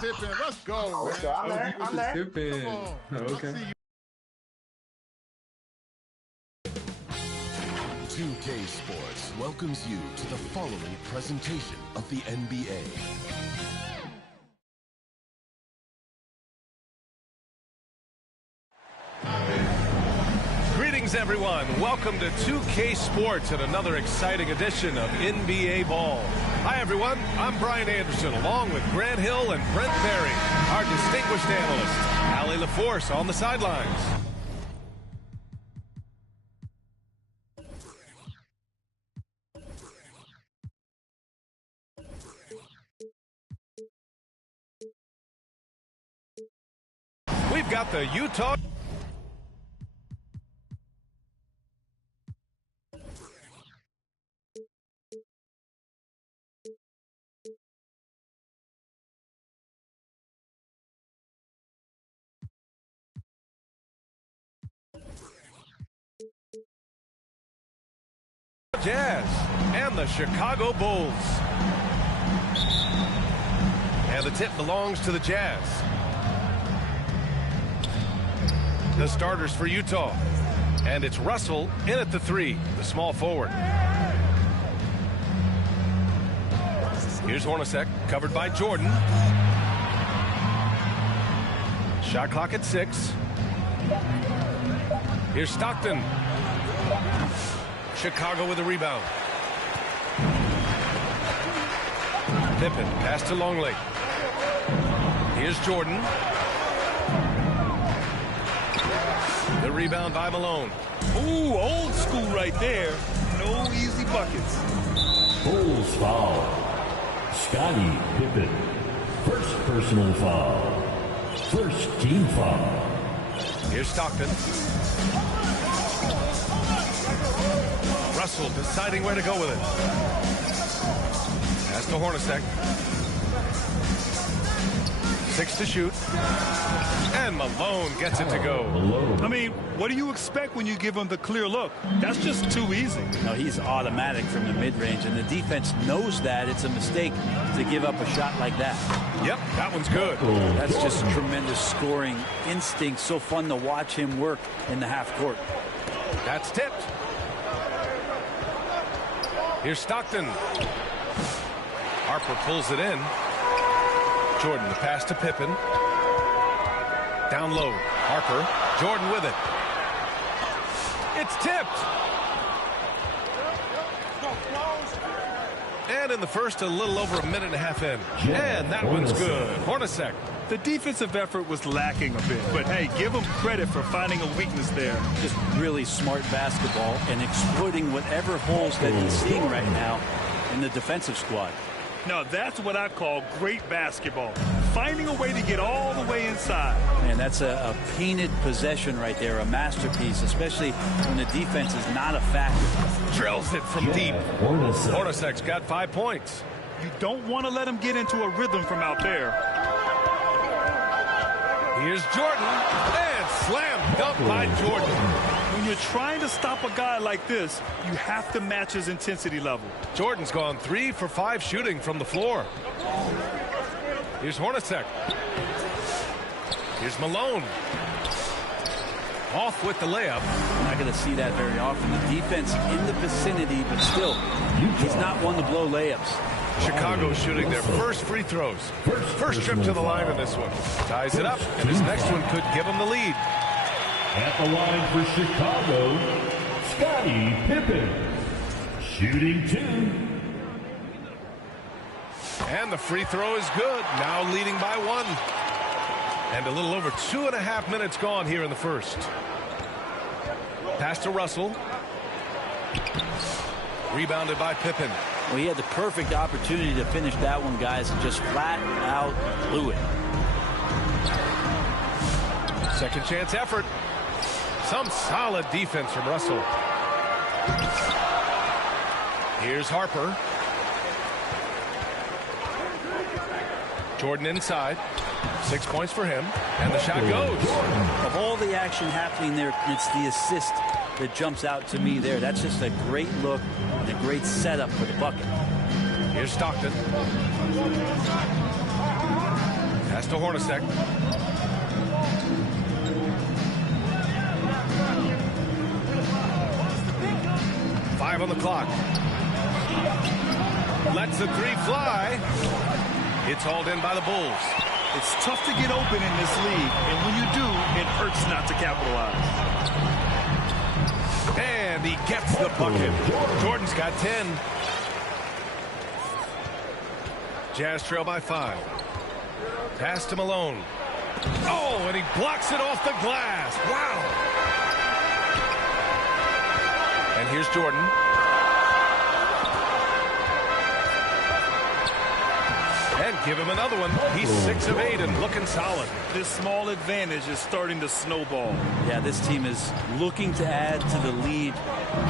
Pippen, let's go, Okay, man. I'm there. Pippen. Come on. Okay. I see you. 2K Sports welcomes you to the following presentation of the NBA. Greetings, everyone. Welcome to 2K Sports and another exciting edition of NBA Ball. Hi, everyone. I'm Brian Anderson, along with Grant Hill and Brent Barry, our distinguished analyst, Allie LaForce on the sidelines. We've got the Utah Jazz and the Chicago Bulls. And the tip belongs to the Jazz. The starters for Utah. And it's Russell in at the 3, the small forward. Here's Hornacek, covered by Jordan. Shot clock at 6. Here's Stockton. Chicago with a rebound. Pippen, pass to Longley. Here's Jordan. The rebound by Malone. Ooh, old school right there. No easy buckets. Bulls foul. Scottie Pippen. First personal foul. First team foul. Here's Stockton. Russell deciding where to go with it. Pass to Hornacek. 6 to shoot. And Malone gets it to go. I mean, what do you expect when you give him the clear look? That's just too easy. No, he's automatic from the mid-range, and the defense knows that it's a mistake to give up a shot like that. Yep, that one's good. That's just tremendous scoring instinct. So fun to watch him work in the half court. That's tipped. Here's Stockton. Harper pulls it in. Jordan, the pass to Pippen. Down low. Harper. Jordan with it. It's tipped. And in the first, a little over a minute and a half in. And that one's good. Hornacek. The defensive effort was lacking a bit, but hey, give him credit for finding a weakness there. Just really smart basketball and exploiting whatever holes that he's seeing right now in the defensive squad. Now, that's what I call great basketball. Finding a way to get all the way inside. Man, that's a painted possession right there, a masterpiece, especially when the defense is not a factor. Drills it from deep. Hornacek's got 5 points. You don't want to let him get into a rhythm from out there. Here's Jordan, and slam dunk by Jordan. When you're trying to stop a guy like this, you have to match his intensity level. Jordan's gone 3 for 5 shooting from the floor. Here's Hornacek. Here's Malone. Off with the layup. You're not going to see that very often. The defense in the vicinity, but still, he's not one to blow layups. Chicago shooting their first free throws. First trip to the line in this one. Ties it up, and his next one could give him the lead. At the line for Chicago, Scottie Pippen. Shooting 2. And the free throw is good. Now leading by 1. And a little over 2.5 minutes gone here in the first. Pass to Russell. Rebounded by Pippen. Well, he had the perfect opportunity to finish that one, guys, and just flat out blew it. Second chance effort. Some solid defense from Russell. Here's Harper. Jordan inside. 6 points for him. And the shot goes. Of all the action happening there, it's the assist that jumps out to me there. That's just a great look and a great setup for the bucket. Here's Stockton. Pass to Hornacek. 5 on the clock. Lets the three fly. It's hauled in by the Bulls. It's tough to get open in this league, and when you do, it hurts not to capitalize. And he gets the bucket. Jordan's got 10. Jazz trail by 5. Pass to Malone. Oh, and he blocks it off the glass. Wow. And here's Jordan. And give him another one. He's 6 of 8 and looking solid. This small advantage is starting to snowball. Yeah, this team is looking to add to the lead,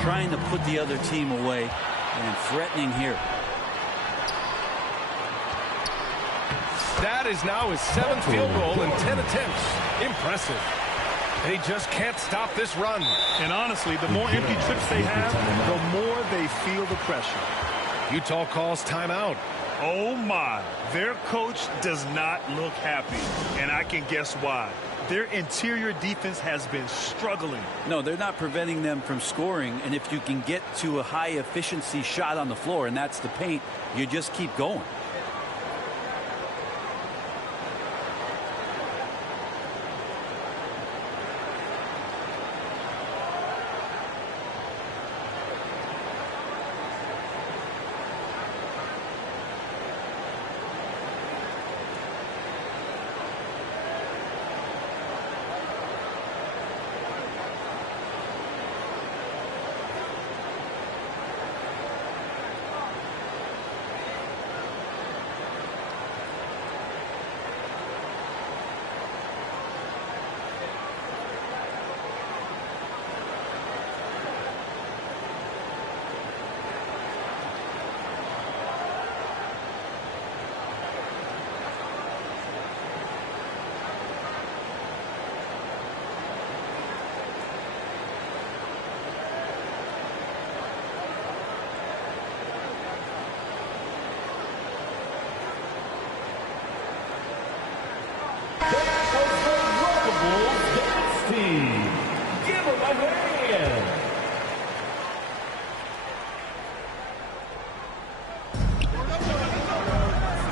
trying to put the other team away, and threatening here. That is now his 7th field goal in 10 attempts. Impressive. They just can't stop this run. And honestly, the more empty trips they have, the more they feel the pressure. Utah calls timeout. Oh my, their coach does not look happy, and I can guess why. Their interior defense has been struggling. No, they're not preventing them from scoring, and if you can get to a high efficiency shot on the floor, and that's the paint, you just keep going.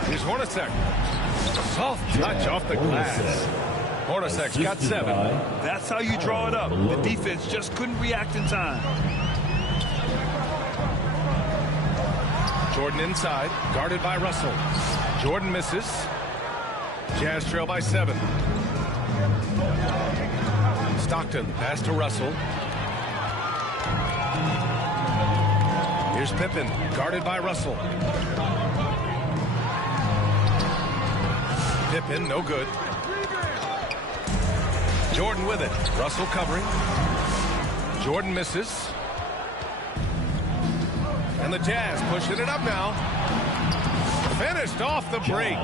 Here's Hornacek. Soft touch off the glass. Hornacek's got 7. That's how you draw it up. The defense just couldn't react in time. Jordan inside, guarded by Russell. Jordan misses. Jazz trail by 7. Stockton, pass to Russell. Here's Pippen, guarded by Russell. Pippen, no good. Jordan with it. Russell covering. Jordan misses. And the Jazz pushing it up now. Finished off the break.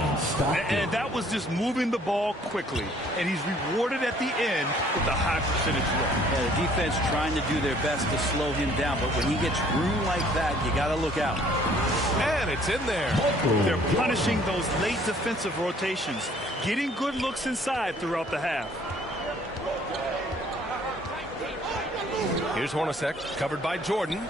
And that was just moving the ball quickly. And he's rewarded at the end with a high percentage run. Yeah, the defense trying to do their best to slow him down, but when he gets room like that, you got to look out. And it's in there. They're punishing those late defensive rotations, getting good looks inside throughout the half. Here's Hornacek, covered by Jordan.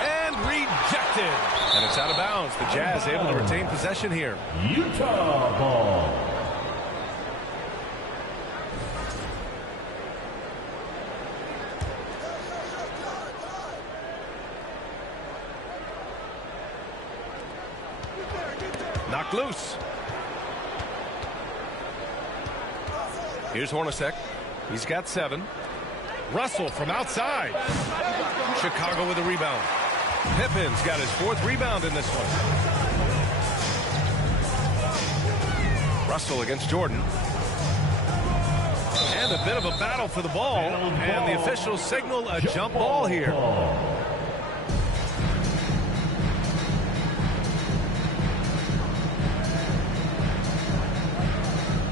And rejected. And it's out of bounds. The Jazz able to retain possession here. Utah ball. Knocked loose. Here's Hornacek. He's got 7. Russell from outside. Chicago with a rebound. Pippen's got his 4th rebound in this one. Russell against Jordan. And a bit of a battle for the ball. And the officials signal a jump ball here.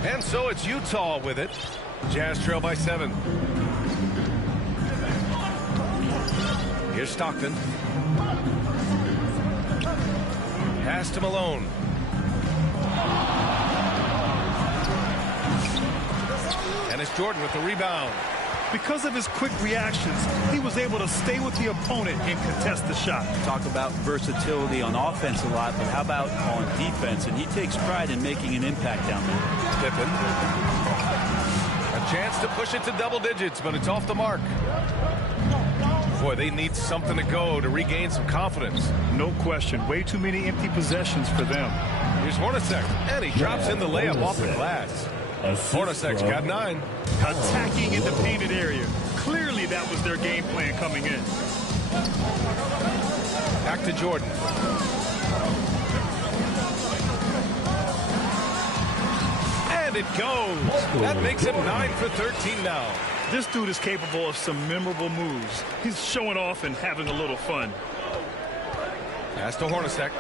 And so it's Utah with it. Jazz trail by 7. Here's Stockton. Pass to Malone. And it's Jordan with the rebound. Because of his quick reactions, he was able to stay with the opponent and contest the shot. Talk about versatility on offense a lot, but how about on defense? And he takes pride in making an impact down there. Pippen. A chance to push it to double digits, but it's off the mark. Boy, they need something to go to regain some confidence. No question. Way too many empty possessions for them. Here's Hornacek, and he drops in the layup off the glass. Hornacek's got 9. Attacking in the painted area. Clearly that was their game plan coming in. Back to Jordan. And it goes. That makes him 9 for 13 now. This dude is capable of some memorable moves. He's showing off and having a little fun. Pass to Hornacek.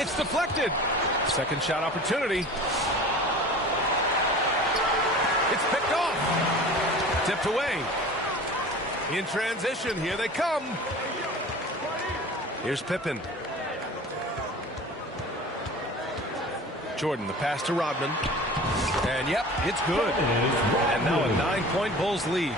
It's deflected. Second shot opportunity. It's picked off. Tipped away. In transition, here they come. Here's Pippen. Jordan, the pass to Rodman. And yep, it's good. And now a 9-point Bulls lead.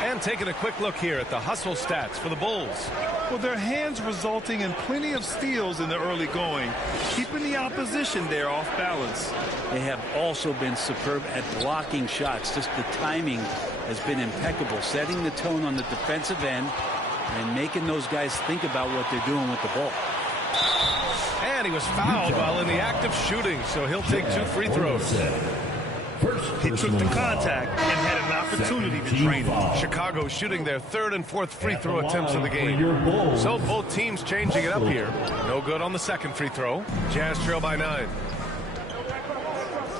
And taking a quick look here at the hustle stats for the Bulls. Well, their hands resulting in plenty of steals in the early going, keeping the opposition there off balance. They have also been superb at blocking shots. Just the timing has been impeccable, setting the tone on the defensive end and making those guys think about what they're doing with the ball. And he was fouled while in the act of shooting, so he'll take 2 free throws. He took the contact and had an opportunity to drain it. Chicago shooting their 3rd and 4th free throw attempts of the game. So both teams changing it up here. No good on the second free throw. Jazz trail by 9.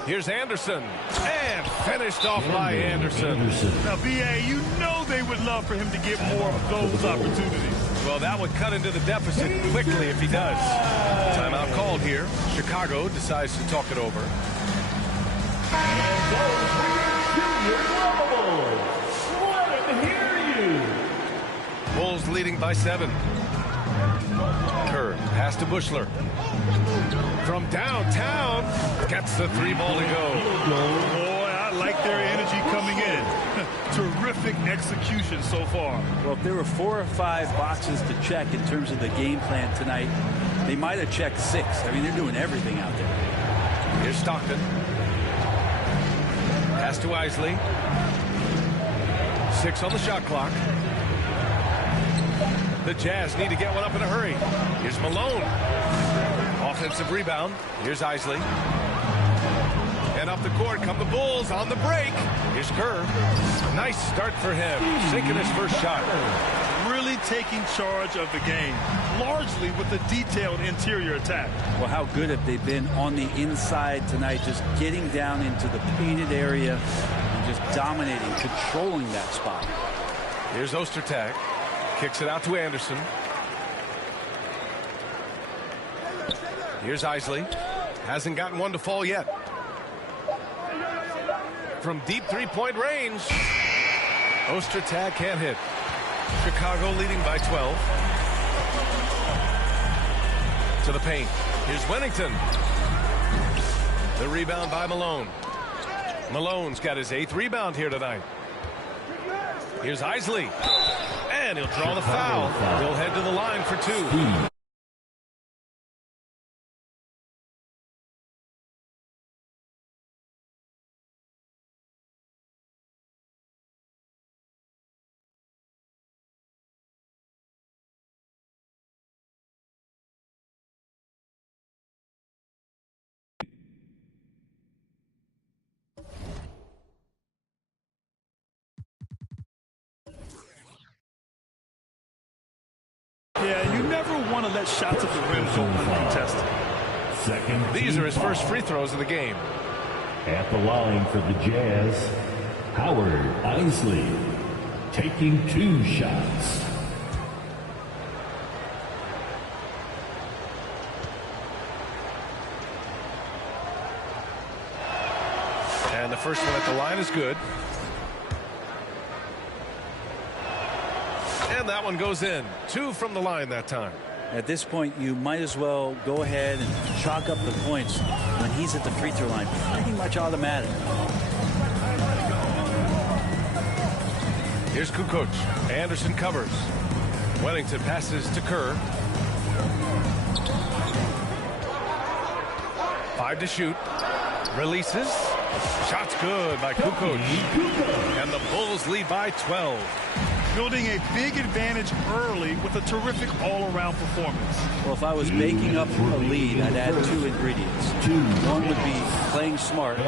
Here's Anderson. And finished off by Anderson. Now, B.A., you know they would love for him to get more of those opportunities. Well, that would cut into the deficit quickly if he does. Timeout called here. Chicago decides to talk it over. And those for your Bulls. Let him hear you. Bulls leading by 7. Kerr, pass to Bushler. From downtown, gets the 3-ball to go. Boy, I like their energy coming in. Terrific execution so far. Well, if there were 4 or 5 boxes to check in terms of the game plan tonight, they might have checked 6. I mean, they're doing everything out there. Here's Stockton. Pass to Isley. 6 on the shot clock. The Jazz need to get one up in a hurry. Here's Malone. Offensive rebound. Here's Isley. And up the court come the Bulls on the break. Here's Kerr. Nice start for him. Sinking his first shot. Really taking charge of the game, largely with a detailed interior attack. Well, how good have they been on the inside tonight, just getting down into the painted area and just dominating, controlling that spot. Here's Ostertag. Kicks it out to Anderson. Here's Isley. Hasn't gotten one to fall yet. From deep 3-point range. Ostertag can't hit. Chicago leading by 12. To the paint. Here's Wennington. The rebound by Malone. Malone's got his 8th rebound here tonight. Here's Isley. And he'll draw the foul. He'll head to the line for 2. Yeah, you never want to let shots at the rim go uncontested. These are his first free throws of the game. At the line for the Jazz, Howard Isley taking 2 shots. And the first one at the line is good. And that one goes in. 2 from the line that time. At this point, you might as well go ahead and chalk up the points when he's at the free throw line. Pretty much automatic. Here's Kukoc. Anderson covers. Wellington passes to Kerr. 5 to shoot. Releases. Shot's good by Kukoc. And the Bulls lead by 12. Building a big advantage early with a terrific all-around performance. Well, if I was baking up a lead, I'd add 2 ingredients. One would be playing smart.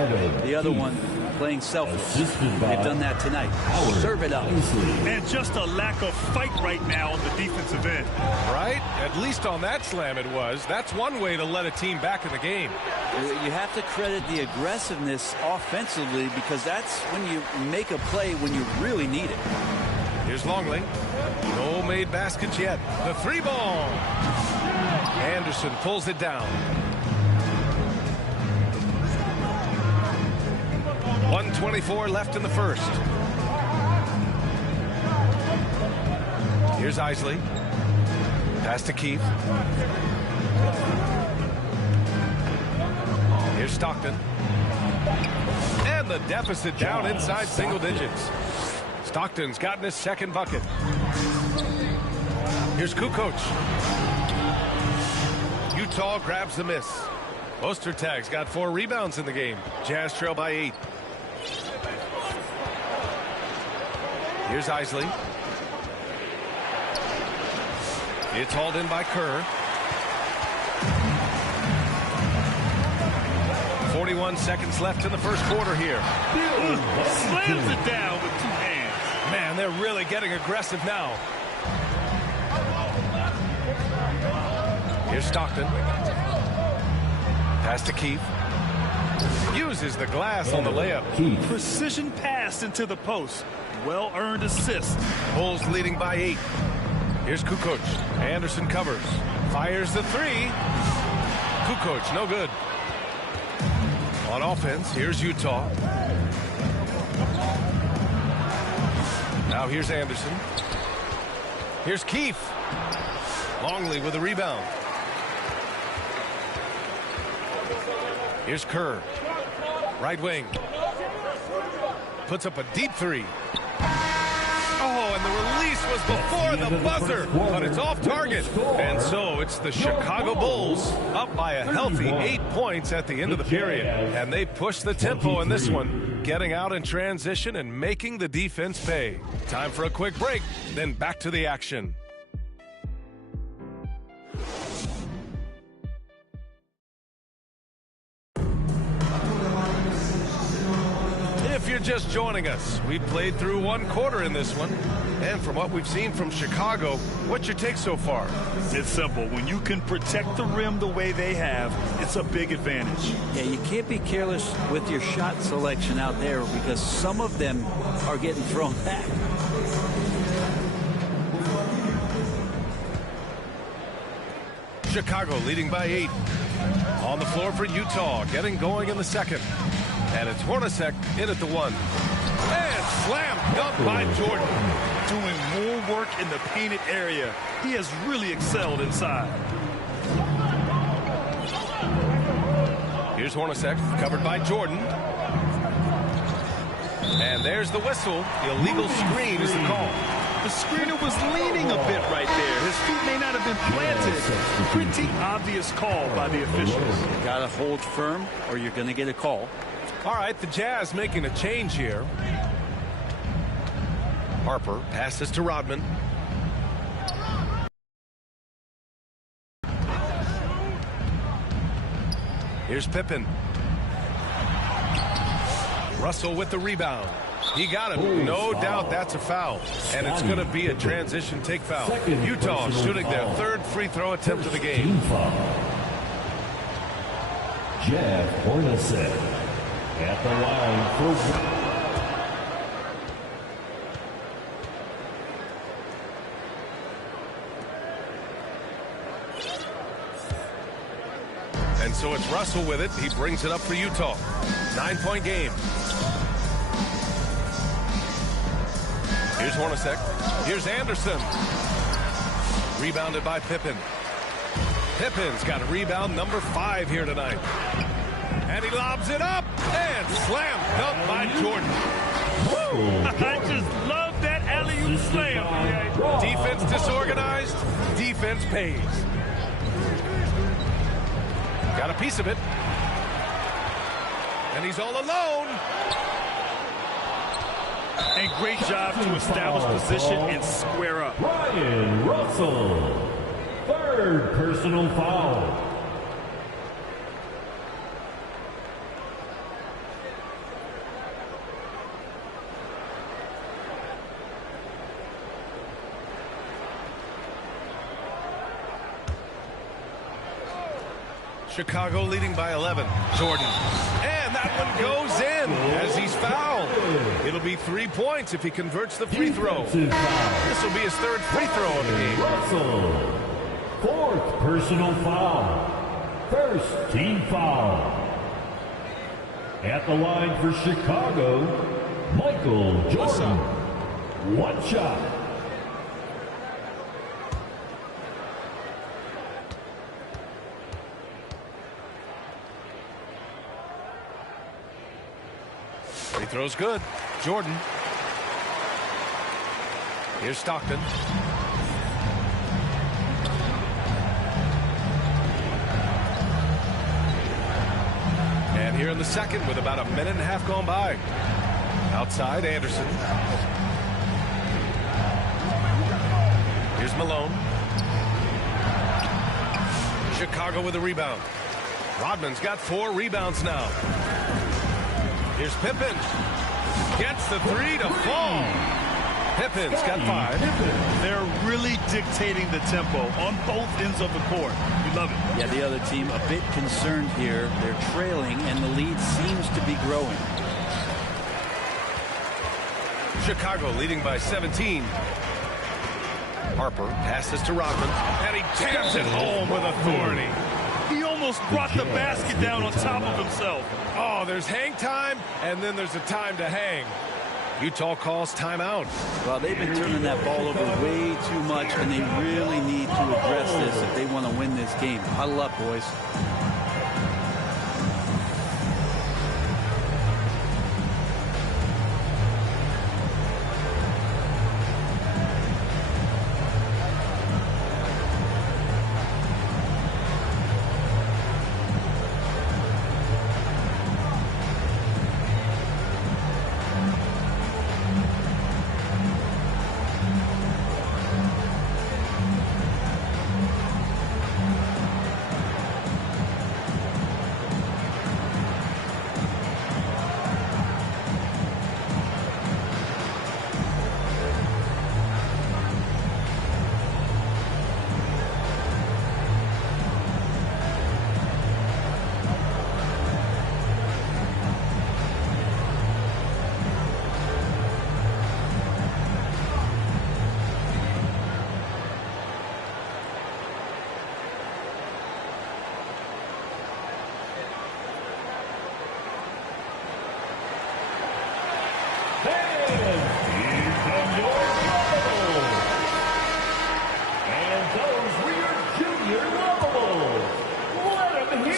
The other one, playing selfless. They've done that tonight. Serve it up. And just a lack of fight right now on the defensive end. Right? At least on that slam it was. That's one way to let a team back in the game. You have to credit the aggressiveness offensively, because that's when you make a play when you really need it. Here's Longley. No made baskets yet. The 3-ball. Anderson pulls it down. 1:24 left in the first. Here's Isley. Pass to Keith. Here's Stockton. And the deficit down inside single digits. Stockton's gotten his second bucket. Here's Kukoc. Utah grabs the miss. Ostertag's got 4 rebounds in the game. Jazz trail by 8. Here's Isley. It's hauled in by Kerr. 41 seconds left in the first quarter here. Slams it down with 2 hands. Man, they're really getting aggressive now. Here's Stockton. Pass to Keith. Uses the glass on the layup. Precision pass into the post. Well-earned assist. Bulls leading by 8. Here's Kukoc. Anderson covers. Fires the 3. Kukoc, no good. On offense, here's Utah. Now here's Anderson. Here's Keith. Longley with a rebound. Here's Kerr. Right wing. Puts up a deep 3. Oh, and the release was before the buzzer, but it's off target. And so it's the Chicago Bulls up by a healthy 8 points at the end of the period. And they push the tempo in this one, getting out in transition and making the defense pay. Time for a quick break, then back to the action. If you're just joining us, we played through 1 quarter in this one. And from what we've seen from Chicago, what's your take so far? It's simple. When you can protect the rim the way they have, it's a big advantage. Yeah, you can't be careless with your shot selection out there, because some of them are getting thrown back. Chicago leading by 8. On the floor for Utah, getting going in the second. And it's Hornacek in at the 1. And slam dunk by Jordan. Doing more work in the painted area. He has really excelled inside. Here's Hornacek, covered by Jordan. And there's the whistle. The illegal screen is the call. The screener was leaning a bit right there. His feet may not have been planted. Pretty obvious call by the officials. You gotta hold firm or you're gonna get a call. All right, the Jazz making a change here. Harper passes to Rodman. Here's Pippen. Russell with the rebound. He got him. No doubt that's a foul. And it's going to be a transition take foul. Utah shooting their 3rd free throw attempt of the game. Jeff Hornacek at the line for... And so it's Russell with it. He brings it up for Utah. 9-point game. Here's Hornacek. Here's Anderson. Rebounded by Pippen. Pippen's got a rebound number 5 here tonight. And he lobs it up and slam dunk by Jordan. I just love that alley-oop slam. Defense disorganized, defense pays. Got a piece of it. And he's all alone. And great job to establish position and square up. Ryan Russell, 3rd personal foul. Chicago leading by 11. Jordan. And that one goes in as he's fouled. It'll be 3 points if he converts the free throw. This will be his 3rd free throw of the game. Russell, 4th personal foul. 1st team foul. At the line for Chicago, Michael Jordan. 1 shot. Free throw's good. Jordan. Here's Stockton. And here in the second with about a minute and a half gone by. Outside, Anderson. Here's Malone. Chicago with a rebound. Rodman's got 4 rebounds now. Here's Pippen. Gets the 3 to fall. Pippen's got 5. They're really dictating the tempo on both ends of the court. You love it. Yeah, the other team a bit concerned here. They're trailing, and the lead seems to be growing. Chicago leading by 17. Harper passes to Rodman, and he jams it home with authority. He almost brought the basket down on top of himself. Oh, there's hang time, and then there's a time to hang. Utah calls timeout. Well, they've been turning that ball over way too much, and they really need to address this if they want to win this game. Huddle up, boys.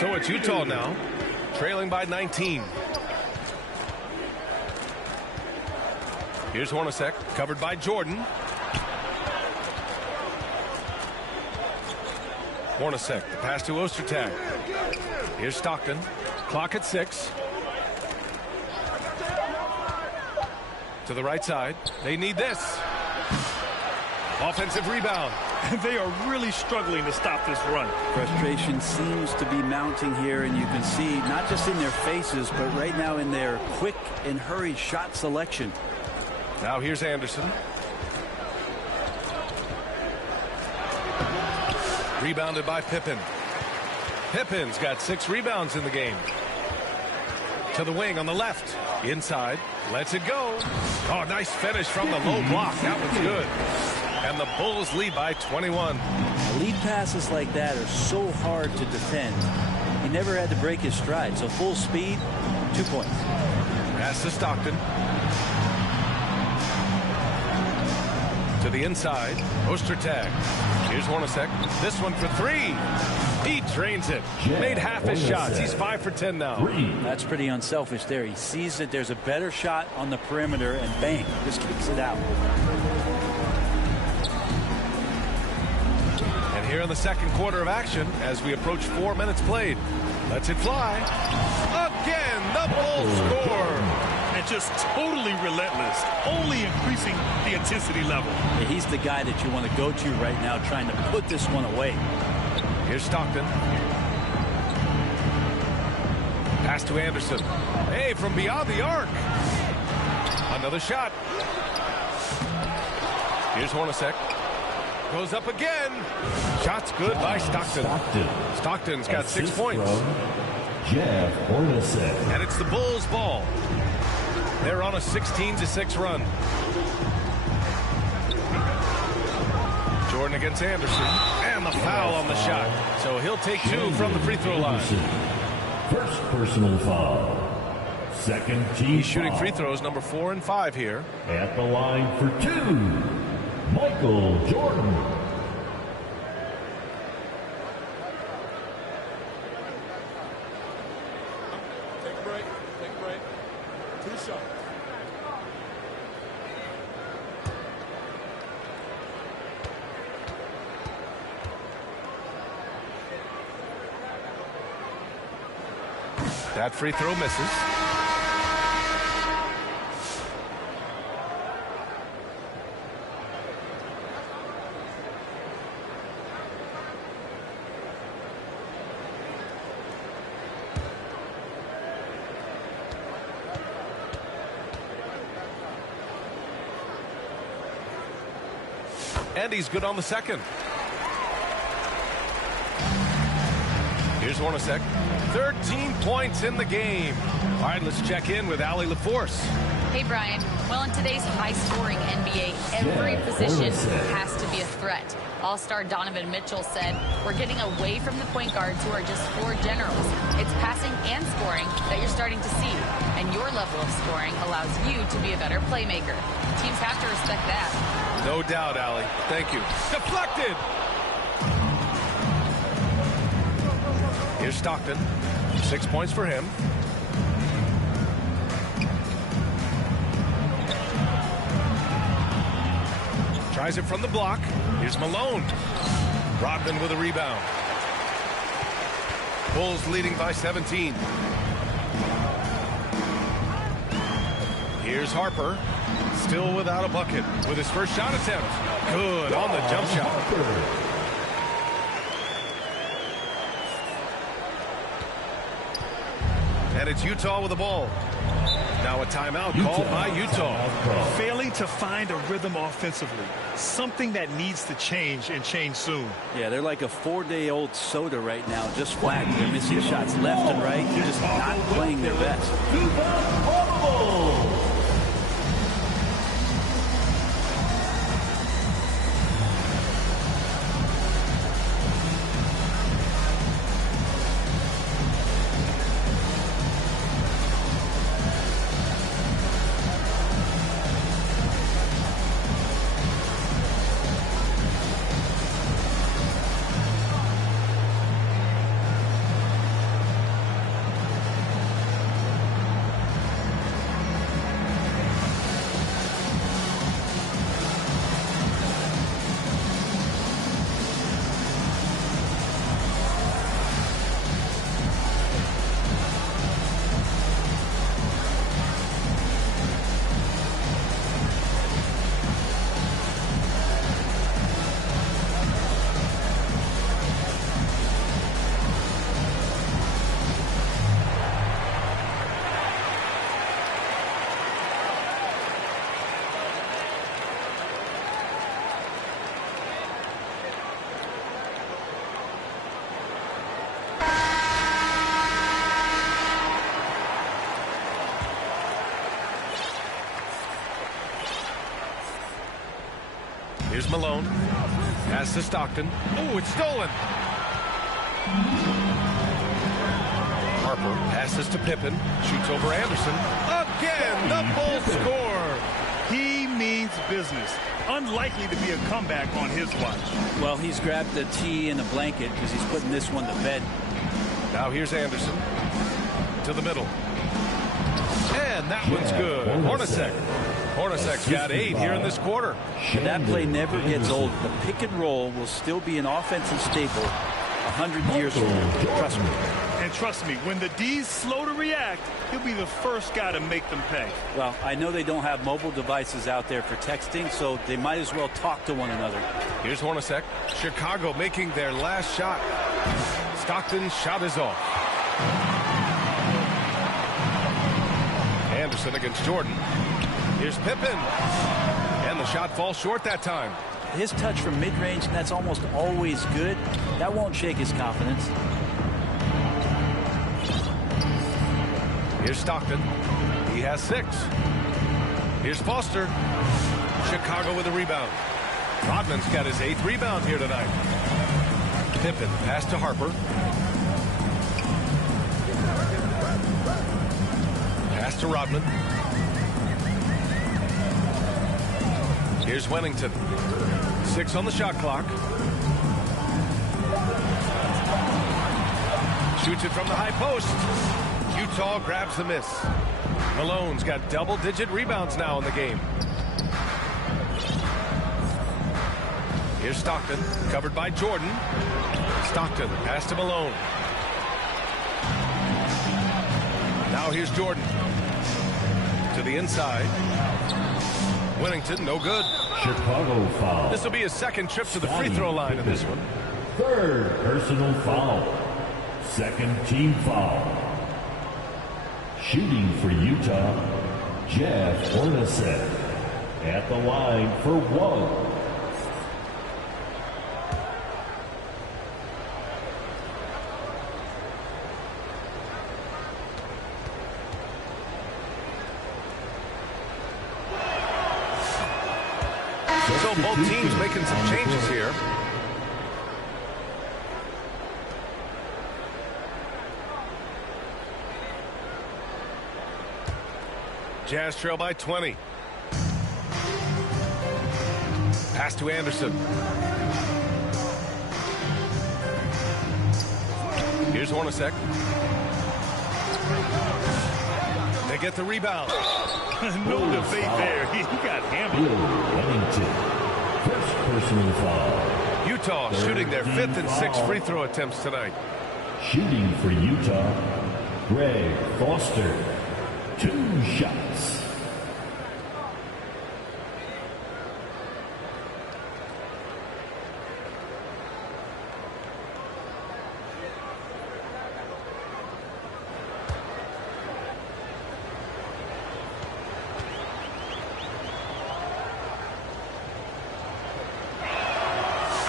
So it's Utah now, trailing by 19. Here's Hornacek, covered by Jordan. Hornacek, the pass to Ostertag. Here's Stockton, clock at 6. To the right side, they need this. Offensive rebound. They are really struggling to stop this run. Frustration seems to be mounting here, and you can see not just in their faces, but right now in their quick and hurried shot selection. Now here's Anderson. Rebounded by Pippen. Pippen's got 6 rebounds in the game. To the wing on the left. Inside. Lets it go. Oh, nice finish from the low block. That was good. And the Bulls lead by 21. Lead passes like that are so hard to defend. He never had to break his stride. So full speed, 2 points. Pass to Stockton. To the inside. Ostertag. Here's Hornacek. This one for three. He drains it. Made half his shots. He's 5 for 10 now. That's pretty unselfish there. He sees that there's a better shot on the perimeter and bang, just kicks it out. And here in the second quarter of action as we approach 4 minutes played. Lets it fly. Again, the Bulls score. And just totally relentless, only increasing the intensity level. Yeah, he's the guy that you want to go to right now trying to put this one away. Here's Stockton. Pass to Anderson. Hey, from beyond the arc. Another shot. Here's Hornacek. Goes up again. Shot's good by Stockton. Stockton's got 6 points. Jeff Hornacek. And it's the Bulls' ball. They're on a 16-6 run. Jordan against Anderson. And the foul on the shot. So he'll take 2 from the free throw line. First personal foul. Second team He's shooting foul. free throws number 4 and 5 here. At the line for 2, Michael Jordan. Take a break. 2 shots. That free throw misses. And he's good on the second. Here's Hornacek. 13 points in the game. All right, let's check in with Allie LaForce. Hey, Brian. Well, in today's high-scoring NBA, every position has to be a threat. All-star Donovan Mitchell said, "We're getting away from the point guards who are just floor generals. It's passing and scoring that you're starting to see, and your level of scoring allows you to be a better playmaker. Teams have to respect that." No doubt, Allie. Thank you. Deflected. Here's Stockton. 6 points for him. Tries it from the block. Here's Malone. Rodman with a rebound. Bulls leading by 17. Here's Harper. Still without a bucket with his first shot attempt. Good on the jump shot. And it's Utah with the ball. Now a timeout called by Utah. Failing to find a rhythm offensively. Something that needs to change and change soon. Yeah, they're like a 4-day-old soda right now, just flat. They're missing shots left and right. They're just not playing their best. Here's Malone. Pass to Stockton. Oh, it's stolen. Harper passes to Pippen. Shoots over Anderson. Again, the Bulls score. He means business. Unlikely to be a comeback on his watch. Well, he's grabbed the tee and a blanket because he's putting this one to bed. Now here's Anderson to the middle. And that one's good. Hornacek's got 8 here in this quarter. That play never gets old. The pick and roll will still be an offensive staple 100 years from now. Trust me. And trust me, when the D's slow to react, he'll be the first guy to make them pay. Well, I know they don't have mobile devices out there for texting, so they might as well talk to one another. Here's Hornacek. Chicago making their last shot. Stockton's shot is off. Anderson against Jordan. Here's Pippen. And the shot falls short that time. His touch from mid-range, that's almost always good. That won't shake his confidence. Here's Stockton. He has 6. Here's Foster. Chicago with a rebound. Rodman's got his 8th rebound here tonight. Pippen pass to Harper. Pass to Rodman. Here's Wennington. 6 on the shot clock. Shoots it from the high post. Utah grabs the miss. Malone's got double-digit rebounds now in the game. Here's Stockton, covered by Jordan. Stockton, pass to Malone. Now here's Jordan. To the inside. Wennington, no good. Chicago foul. This will be his second trip to the free throw line in this one. Third personal foul. Second team foul. Shooting for Utah, Jeff Hornacek. At the line for 1. So both teams making some changes here. Jazz trail by 20. Pass to Anderson. Here's Hornacek. They get the rebound. No debate there. He got hammered. Wennington. First personal foul. Utah shooting their 5th and 6th free throw attempts tonight. Shooting for Utah, Greg Foster. 2 shots.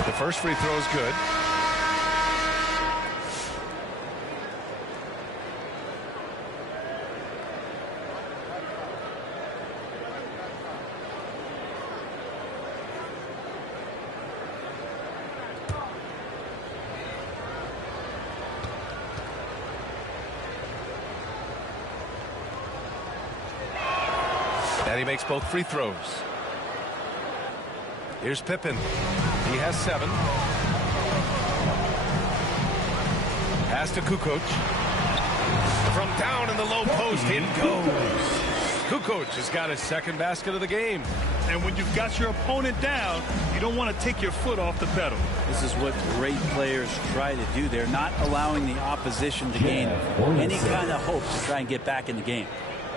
The first free throw is good. And he makes both free throws. Here's Pippen. He has 7. Pass to Kukoc. From down in the low post, in goes. Kukoc has got his 2nd basket of the game. And when you've got your opponent down, you don't want to take your foot off the pedal. This is what great players try to do. They're not allowing the opposition to gain any kind of hope to try and get back in the game.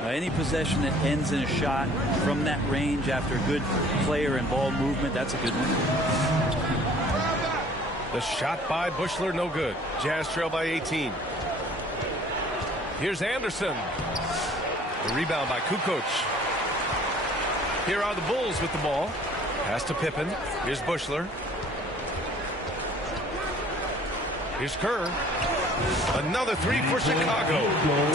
Any possession that ends in a shot from that range after good player and ball movement, that's a good one. The shot by Buechler, no good. Jazz trail by 18. Here's Anderson. The rebound by Kukoc. Here are the Bulls with the ball. Pass to Pippen. Here's Buechler. Here's Kerr. Another 3 for Chicago.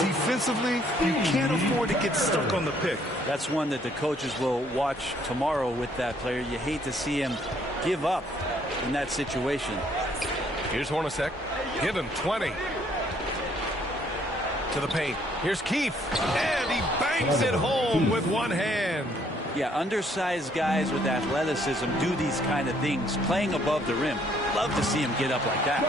Defensively, you can't afford to get stuck on the pick. That's one that the coaches will watch tomorrow with that player. You hate to see him give up in that situation. Here's Hornacek. Give him 20. To the paint. Here's Keefe. And he bangs it home with one hand. Yeah, undersized guys with athleticism do these kind of things, playing above the rim. Love to see him get up like that.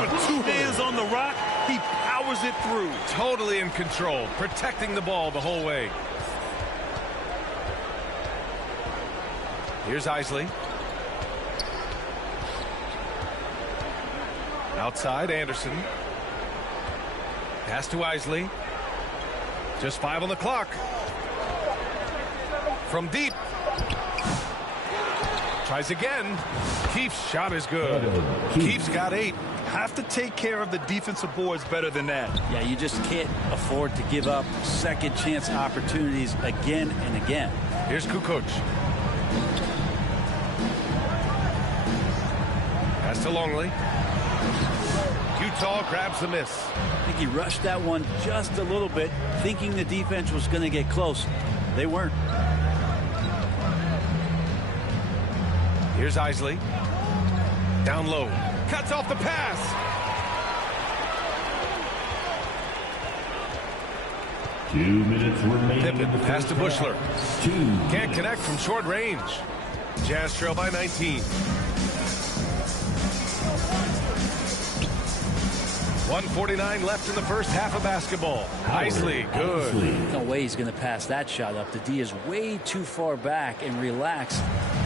With 2 hands on the rock, he powers it through. Totally in control, protecting the ball the whole way. Here's Isley. Outside, Anderson. Pass to Isley. Just 5 on the clock. From deep. Tries again. Keefe's shot is good. Keefe's got 8. Have to take care of the defensive boards better than that. Yeah, you just can't afford to give up second chance opportunities again and again. Here's Kukoc. Pass to Longley. Utah grabs the miss. I think he rushed that one just a little bit, thinking the defense was going to get close. They weren't. Here's Isley. Down low. Cuts off the pass. Two minutes remaining. Pippen, in the pass to first Bushler. half. 2 Can't minutes. connect from short range. Jazz trail by 19. 1:49 left in the first half of basketball. Isley, good. No way he's going to pass that shot up. The D is way too far back and relaxed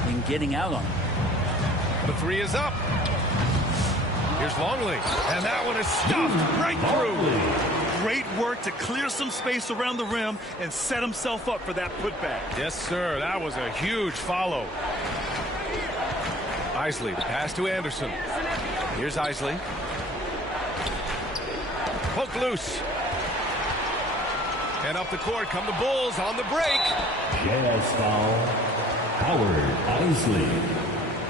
in getting out on him. The 3 is up. Here's Longley. And that one is stuffed right through. Great work to clear some space around the rim and set himself up for that putback. Yes, sir. That was a huge follow. Isley, pass to Anderson. Here's Isley. Poke loose. And up the court come the Bulls on the break. Jazz foul. Howard Isley.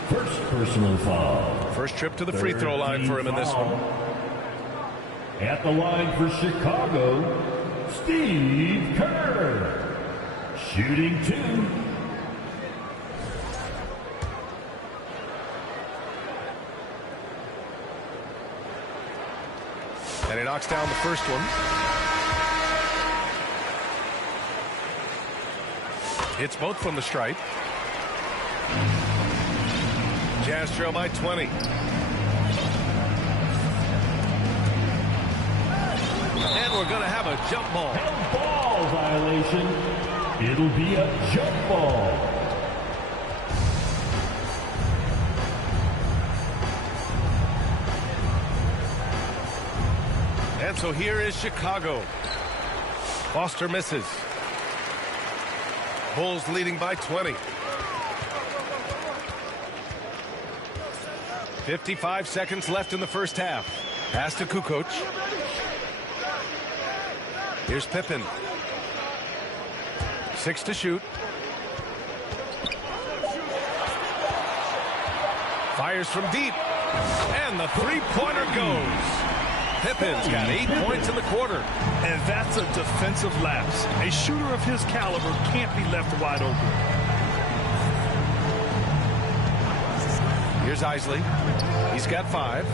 First personal foul. First trip to the free throw line for him in this one. At the line for Chicago, Steve Kerr. Shooting 2. And he knocks down the first one. Hits both from the stripe. Jazz trail by 20. And we're going to have a jump ball. Held ball violation. It'll be a jump ball. And so here is Chicago. Foster misses. Bulls leading by 20. 55 seconds left in the first half. Pass to Kukoc. Here's Pippen. 6 to shoot. Fires from deep. And the three-pointer goes. Pippen's got 8 points in the quarter. And that's a defensive lapse. A shooter of his caliber can't be left wide open. Here's Isley. He's got 5.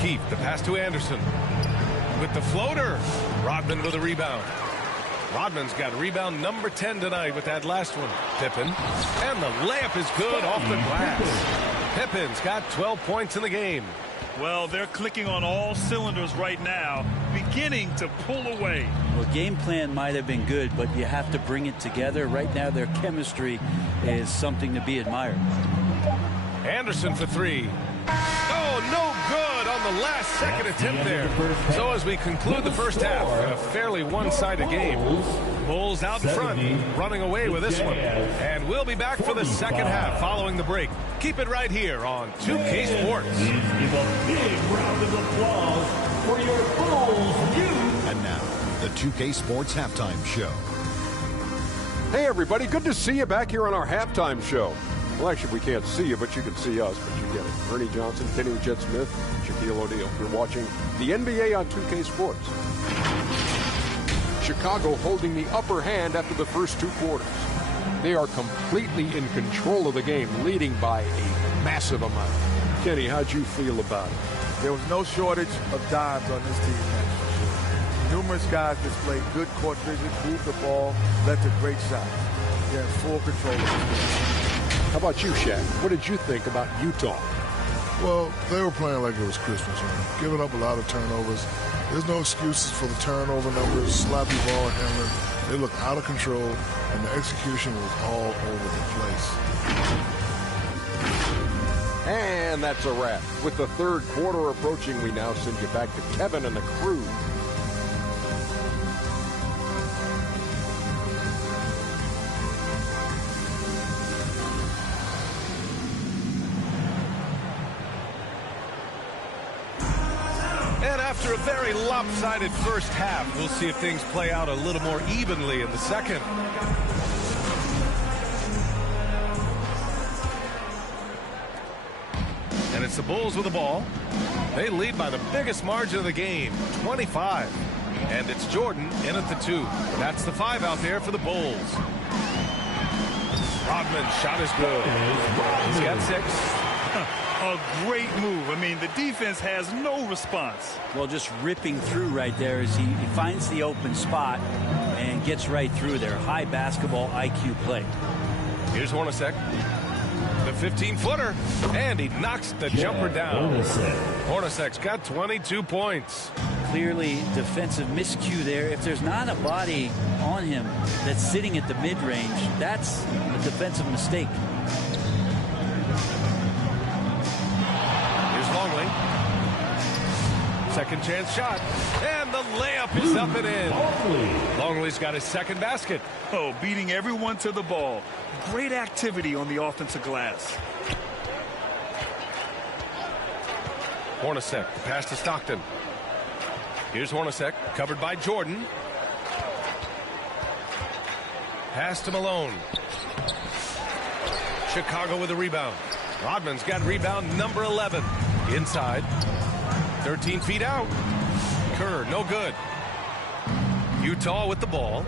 Keefe, the pass to Anderson. With the floater. Rodman with a rebound. Rodman's got rebound number 10 tonight with that last one. Pippen. And the layup is good off the glass. Pippen's got 12 points in the game. Well, they're clicking on all cylinders right now, beginning to pull away. Well, game plan might have been good, but you have to bring it together. Right now, their chemistry is something to be admired. Anderson for 3. Oh, no good on the last second attempt there. So as we conclude the first half, a fairly one-sided game. Bulls out in front, running away with this one. And we'll be back for the second half following the break. Keep it right here on 2K Sports. Please give a big round of applause for your Bulls youth. And now, the 2K Sports Halftime Show. Hey, everybody. Good to see you back here on our halftime show. Well, actually, we can't see you, but you can see us. But you get it. Ernie Johnson, Kenny Jet Smith, Shaquille O'Neal. You're watching the NBA on 2K Sports. Chicago holding the upper hand after the first 2 quarters. They are completely in control of the game, leading by a massive amount. Kenny, how'd you feel about it? There was no shortage of dimes on this team, man. numerous guys displayed good court vision, moved the ball, led to great shots. They're in full control of this game. How about you, Shaq? What did you think about Utah? Well, they were playing like it was Christmas, giving up a lot of turnovers. There's no excuses for the turnover numbers, sloppy ball handling. They looked out of control, and the execution was all over the place. And that's a wrap. With the third quarter approaching, we now send you back to Kevin and the crew. And after a very lopsided first half, we'll see if things play out a little more evenly in the second. And it's the Bulls with the ball. They lead by the biggest margin of the game, 25. And it's Jordan in at the 2. That's the 5 out there for the Bulls. Rodman's shot is good. He's got 6. A great move. I mean, the defense has no response. Well, just ripping through right there as he finds the open spot and gets right through there. High basketball IQ play. Here's Hornacek. The 15-footer. And he knocks the jumper down. Hornacek's got 22 points. Clearly defensive miscue there. If there's not a body on him that's sitting at the mid-range, that's a defensive mistake. Longley. Second chance shot. And the layup is up and in. Longley's got his second basket. Oh, beating everyone to the ball. Great activity on the offensive glass. Hornacek, pass to Stockton. Here's Hornacek, covered by Jordan. Pass to Malone. Chicago with a rebound. Rodman's got rebound number 11. Inside. 13 feet out. Kerr, no good. Utah with the ball.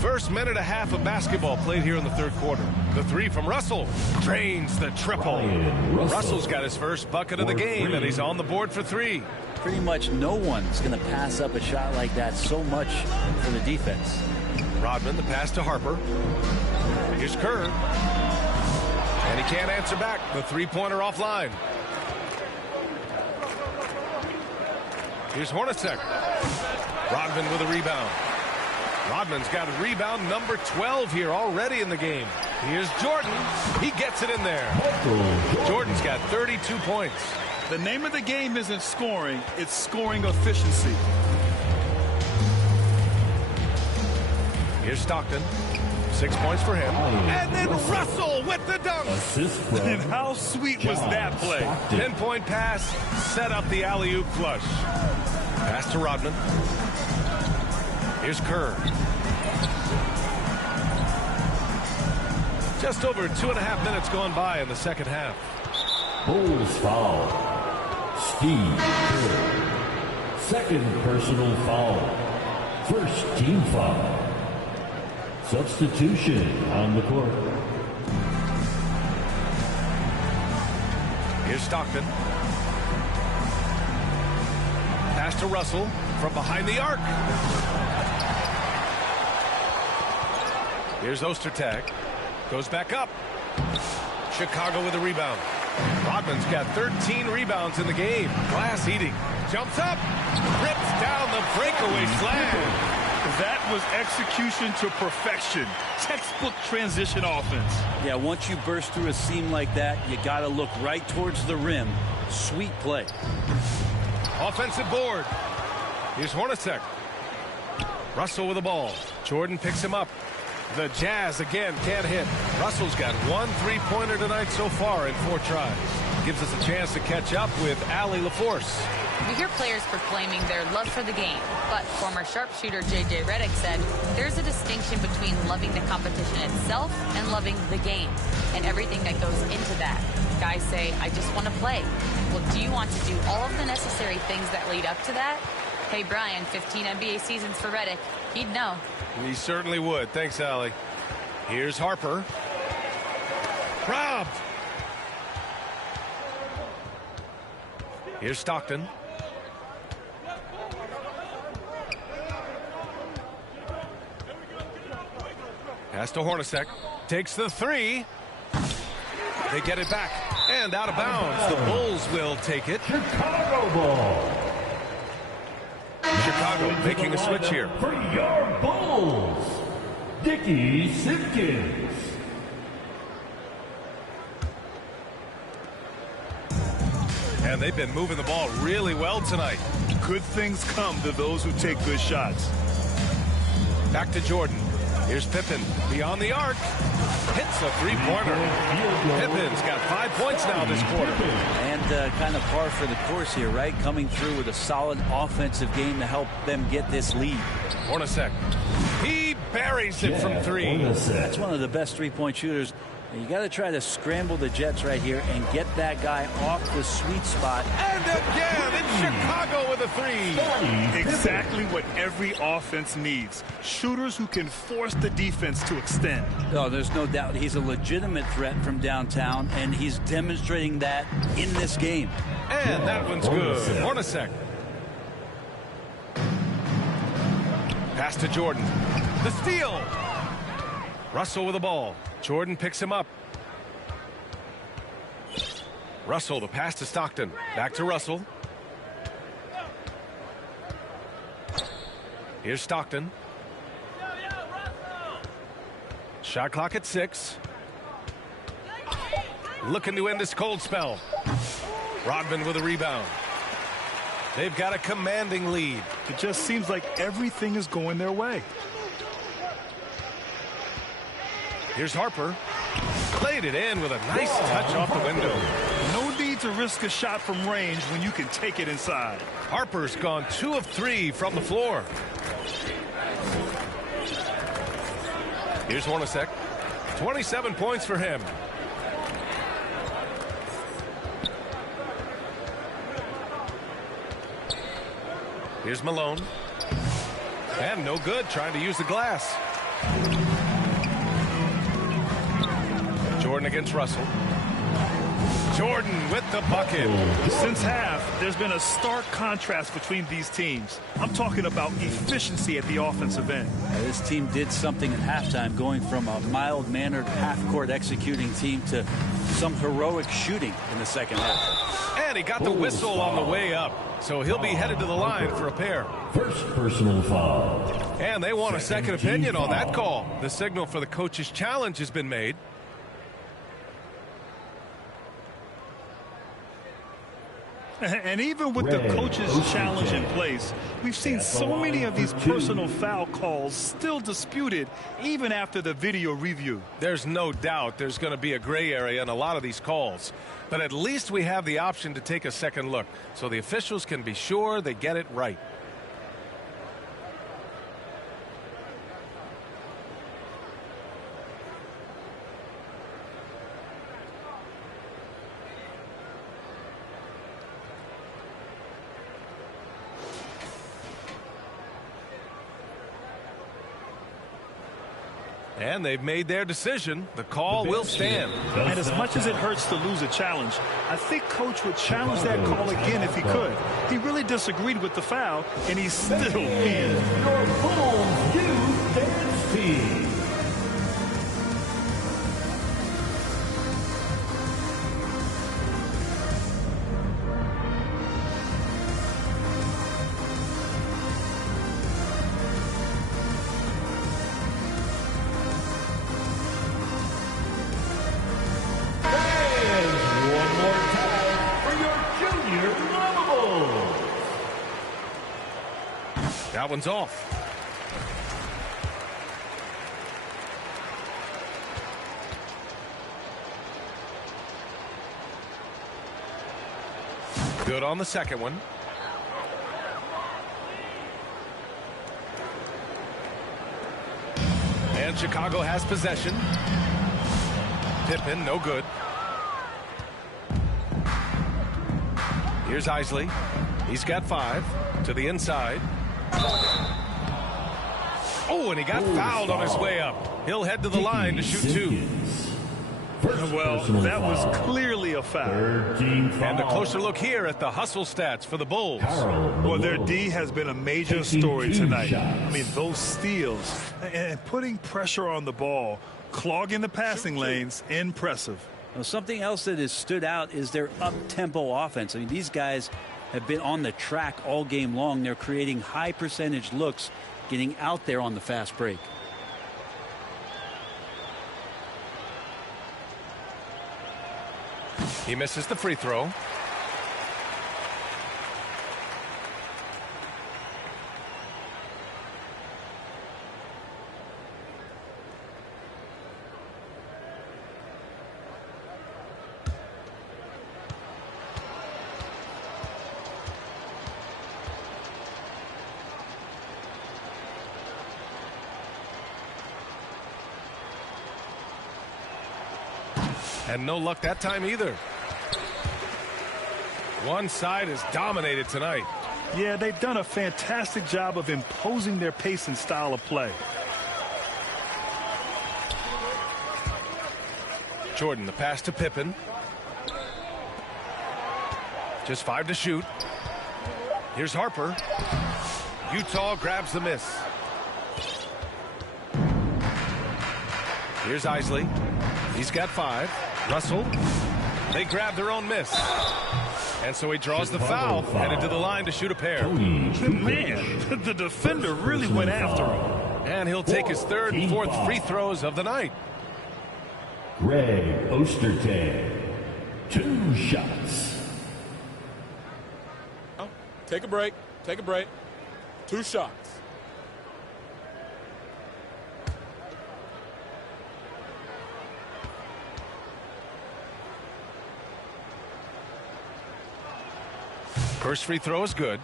First minute and a half of basketball played here in the third quarter. The 3 from Russell drains the triple. Russell's got his first bucket of the game, and he's on the board for 3. Pretty much no one's going to pass up a shot like that so much for the defense. Rodman, the pass to Harper. Here's Kerr. And he can't answer back. The three-pointer offline. Here's Hornacek. Rodman with a rebound. Rodman's got a rebound number 12 here already in the game. Here's Jordan. He gets it in there. Jordan's got 32 points. The name of the game isn't scoring, it's scoring efficiency. Here's Stockton. 6 points for him. And then Russell with the dunk. And how sweet was that play? 10-point pass, set up the alley-oop flush. Pass to Rodman. Here's Kerr. Just over 2.5 minutes gone by in the second half. Bulls foul. Steve Kerr. Second personal foul. First team foul. Substitution on the court. Here's Stockton. Pass to Russell from behind the arc. Here's Ostertag. Goes back up. Chicago with a rebound. Rodman's got 13 rebounds in the game. Glass eating. Jumps up. Rips down the breakaway slam. That was execution to perfection. Textbook transition offense. Yeah, once you burst through a seam like that, you got to look right towards the rim. Sweet play. Offensive board. Here's Hornacek. Russell with the ball. Jordan picks him up. The Jazz again can't hit. Russell's got 1 3-pointer tonight so far in 4 tries. Gives us a chance to catch up with Allie LaForce. We hear players proclaiming their love for the game, but former sharpshooter J.J. Redick said there's a distinction between loving the competition itself and loving the game and everything that goes into that. Guys say, I just want to play. Well, do you want to do all of the necessary things that lead up to that? Hey, Brian, 15 NBA seasons for Redick. He'd know. He certainly would. Thanks, Allie. Here's Harper. Robbed. Here's Stockton. Pass to Hornacek. Takes the three. They get it back. And out of bounds. The Bulls will take it. Chicago ball. Chicago making a switch here. For your Bulls, Dickie Simpkins. And they've been moving the ball really well tonight. Good things come to those who take good shots. Back to Jordan. Here's Pippen beyond the arc. Hits a three-pointer. Pippen's got 5 points now this quarter. And kind of par for the course here, right? Coming through with a solid offensive game to help them get this lead. Hornacek. He buries it from three. That's one of the best three-point shooters. You got to try to scramble the Jets right here and get that guy off the sweet spot. And again, it's Chicago with a three. Exactly what every offense needs. Shooters who can force the defense to extend. Oh, there's no doubt he's a legitimate threat from downtown, and he's demonstrating that in this game. And that one's good. Hornacek. Pass to Jordan. The steal. Russell with the ball. Jordan picks him up. Russell, the pass to Stockton. Back to Russell. Here's Stockton. Shot clock at 6. Looking to end this cold spell. Rodman with a rebound. They've got a commanding lead. It just seems like everything is going their way. Here's Harper. Played it in with a nice touch off the window. No need to risk a shot from range when you can take it inside. Harper's gone 2 of 3 from the floor. Here's Hornacek. 27 points for him. Here's Malone. And no good, trying to use the glass. Jordan against Russell. Jordan with the bucket. Since half, there's been a stark contrast between these teams. I'm talking about efficiency at the offensive end. This team did something at halftime, going from a mild-mannered half-court executing team to some heroic shooting in the second half. And he got the whistle on the way up, so he'll be headed to the line for a pair. First personal foul. And they want a second opinion on that call. The signal for the coach's challenge has been made. And even with the coach's challenge in place, we've seen so many of these personal foul calls still disputed even after the video review. There's no doubt there's going to be a gray area in a lot of these calls. But at least we have the option to take a second look so the officials can be sure they get it right. And they've made their decision. The call will stand. And as much as it hurts to lose a challenge, I think Coach would challenge that call again if he could. He really disagreed with the foul, and he's still being. Your Bulls Youth Dance Team. That one's off. Good on the second one. And Chicago has possession. Pippen, no good. Here's Isley. He's got 5 to the inside. Oh, and he got fouled on his way up. He'll head to the line to shoot 2. Well, that was clearly a foul. And a closer look here at the hustle stats for the Bulls. Well, their D has been a major story tonight. I mean, those steals and putting pressure on the ball, clogging the passing lanes, impressive. Well, something else that has stood out is their up-tempo offense. I mean, these guys have been on the track all game long. They're creating high percentage looks, getting out there on the fast break. He misses the free throw. And no luck that time either. One side is dominated tonight. Yeah, they've done a fantastic job of imposing their pace and style of play. Jordan, the pass to Pippen. Just 5 to shoot. Here's Harper. Utah grabs the miss. Here's Isley. He's got 5. Russell. They grab their own miss. And so he draws the foul, headed to the line to shoot a pair. Man, the defender really went after him. And he'll take his third and fourth free throws of the night. Greg Ostertag, 2 shots. Take a break. Take a break. 2 shots. First free throw is good.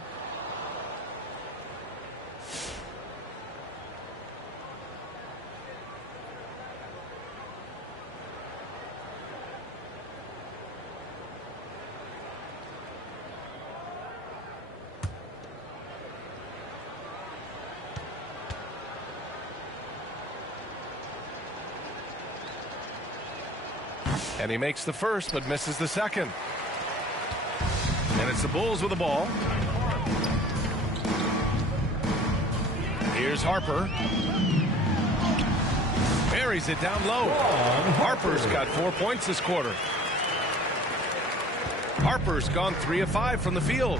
And he makes the first but misses the second. And it's the Bulls with the ball. Here's Harper. Buries it down low. Harper's got 4 points this quarter. Harper's gone 3 of 5 from the field.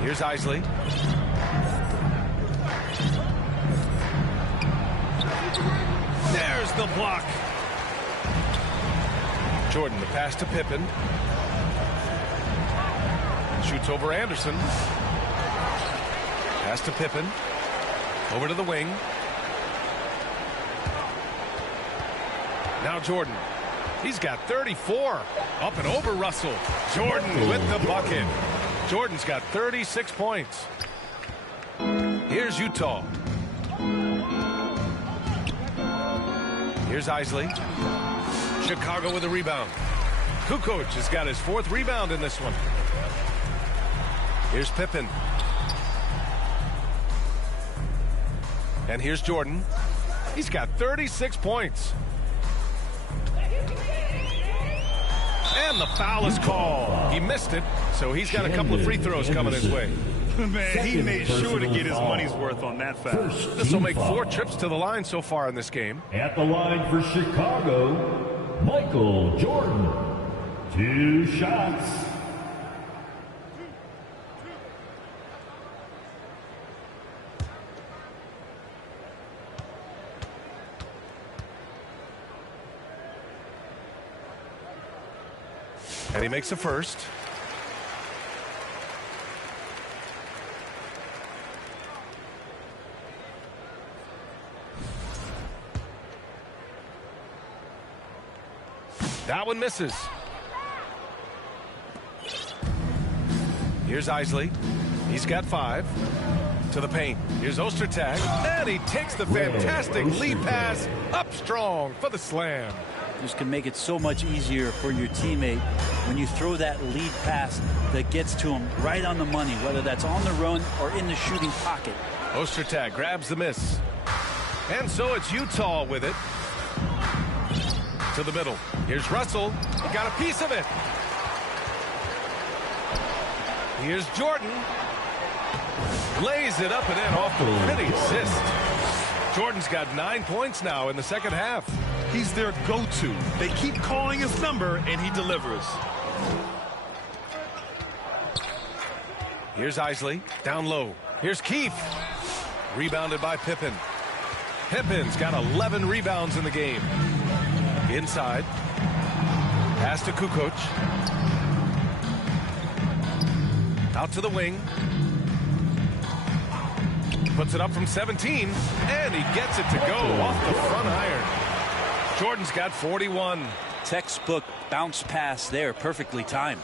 Here's Isley. There's the block. Jordan, the pass to Pippen. Shoots over Anderson. Pass to Pippen. Over to the wing. Now Jordan. He's got 34. Up and over Russell. Jordan with the bucket. Jordan's got 36 points. Here's Utah. Here's Isley. Chicago with a rebound. Kukoc has got his 4th rebound in this one. Here's Pippen. And here's Jordan. He's got 36 points. And the foul is called. He missed it, so he's got a couple of free throws coming his way. Man, he made sure to get his money's worth on that foul. This will make 4 trips to the line so far in this game. At the line for Chicago, Michael Jordan, 2 shots. And he makes the first. That one misses. Here's Isley. He's got 5. To the paint. Here's Ostertag. And he takes the fantastic lead pass up strong for the slam. This can make it so much easier for your teammate when you throw that lead pass that gets to him right on the money, whether that's on the run or in the shooting pocket. Ostertag grabs the miss. And so it's Utah with it. To the middle. Here's Russell. He got a piece of it. Here's Jordan. Lays it up and in off the pretty assist. Jordan's got 9 points now in the second half. He's their go-to. They keep calling his number, and he delivers. Here's Isley. Down low. Here's Keefe. Rebounded by Pippen. Pippen's got 11 rebounds in the game. Inside. Pass to Kukoc. Out to the wing. Puts it up from 17. And he gets it to go off the front iron. Jordan's got 41. Textbook bounce pass there. Perfectly timed.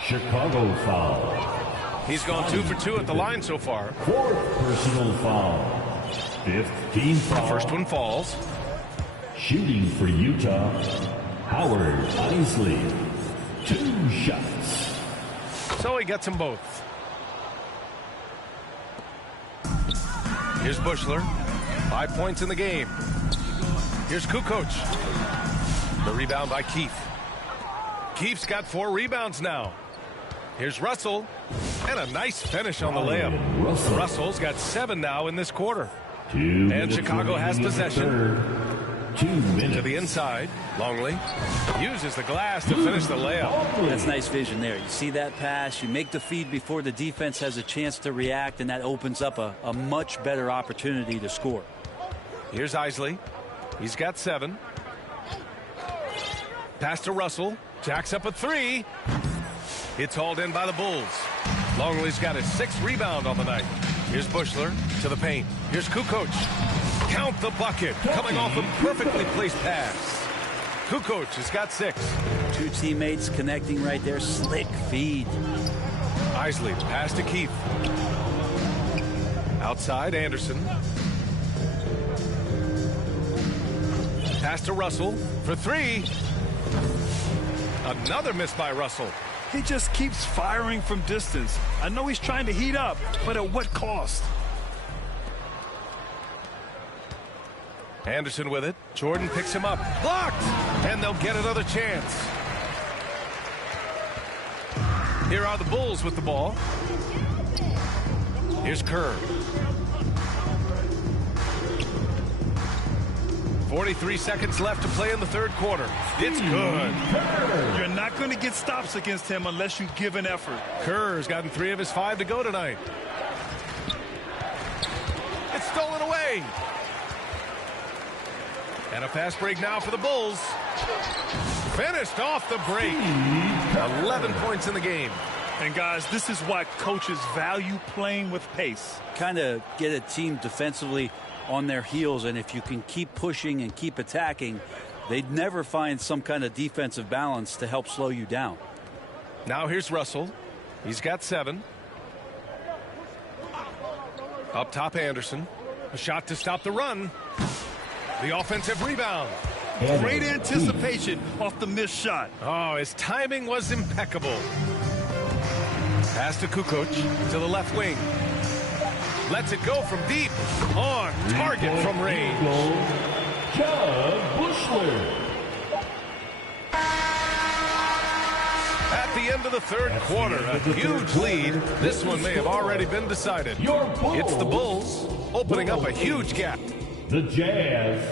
Chicago foul. He's gone 2 for 2 at the line so far. 4th personal foul. 5th team foul. First one falls. Shooting for Utah, Howard Isley. 2 shots. So he gets them both. Here's Bushler. 5 points in the game. Here's Kukoc. The rebound by Keefe. Keefe's got 4 rebounds now. Here's Russell. And a nice finish on the layup. Russell's got 7 now in this quarter. And Chicago has possession. 2 minutes. To the inside. Longley uses the glass to finish the layup. That's nice vision there. You see that pass. You make the feed before the defense has a chance to react, and that opens up a much better opportunity to score. Here's Isley. He's got 7. Pass to Russell. Jacks up a 3. It's hauled in by the Bulls. Longley's got his 6th rebound on the night. Here's Bushler to the paint. Here's Kukoc. Count the bucket. Coming off a perfectly placed pass. Kukoc has got 6. 2 teammates connecting right there. Slick feed. Isley pass to Keefe. Outside Anderson. Pass to Russell for 3. Another miss by Russell. He just keeps firing from distance. I know he's trying to heat up, but at what cost? Anderson with it. Jordan picks him up. Blocked! And they'll get another chance. Here are the Bulls with the ball. Here's Kerr. 43 seconds left to play in the third quarter. It's good. You're not going to get stops against him unless you give an effort. Kerr's gotten 3 of his 5 to go tonight. It's stolen away. And a fast break now for the Bulls. Finished off the break. 11 points in the game. And guys, this is why coaches value playing with pace. Kind of get a team defensively on their heels, and if you can keep pushing and keep attacking, they'd never find some kind of defensive balance to help slow you down. Now here's Russell. He's got 7. Up top Anderson. A shot to stop the run. The offensive rebound. Great anticipation off the missed shot. Oh, his timing was impeccable. Pass to Kukoc to the left wing. Lets it go from deep. On target from range. Jud Bushler. At the end of the third quarter, a huge lead. This one may have already been decided. It's the Bulls opening up a huge gap. The Jazz,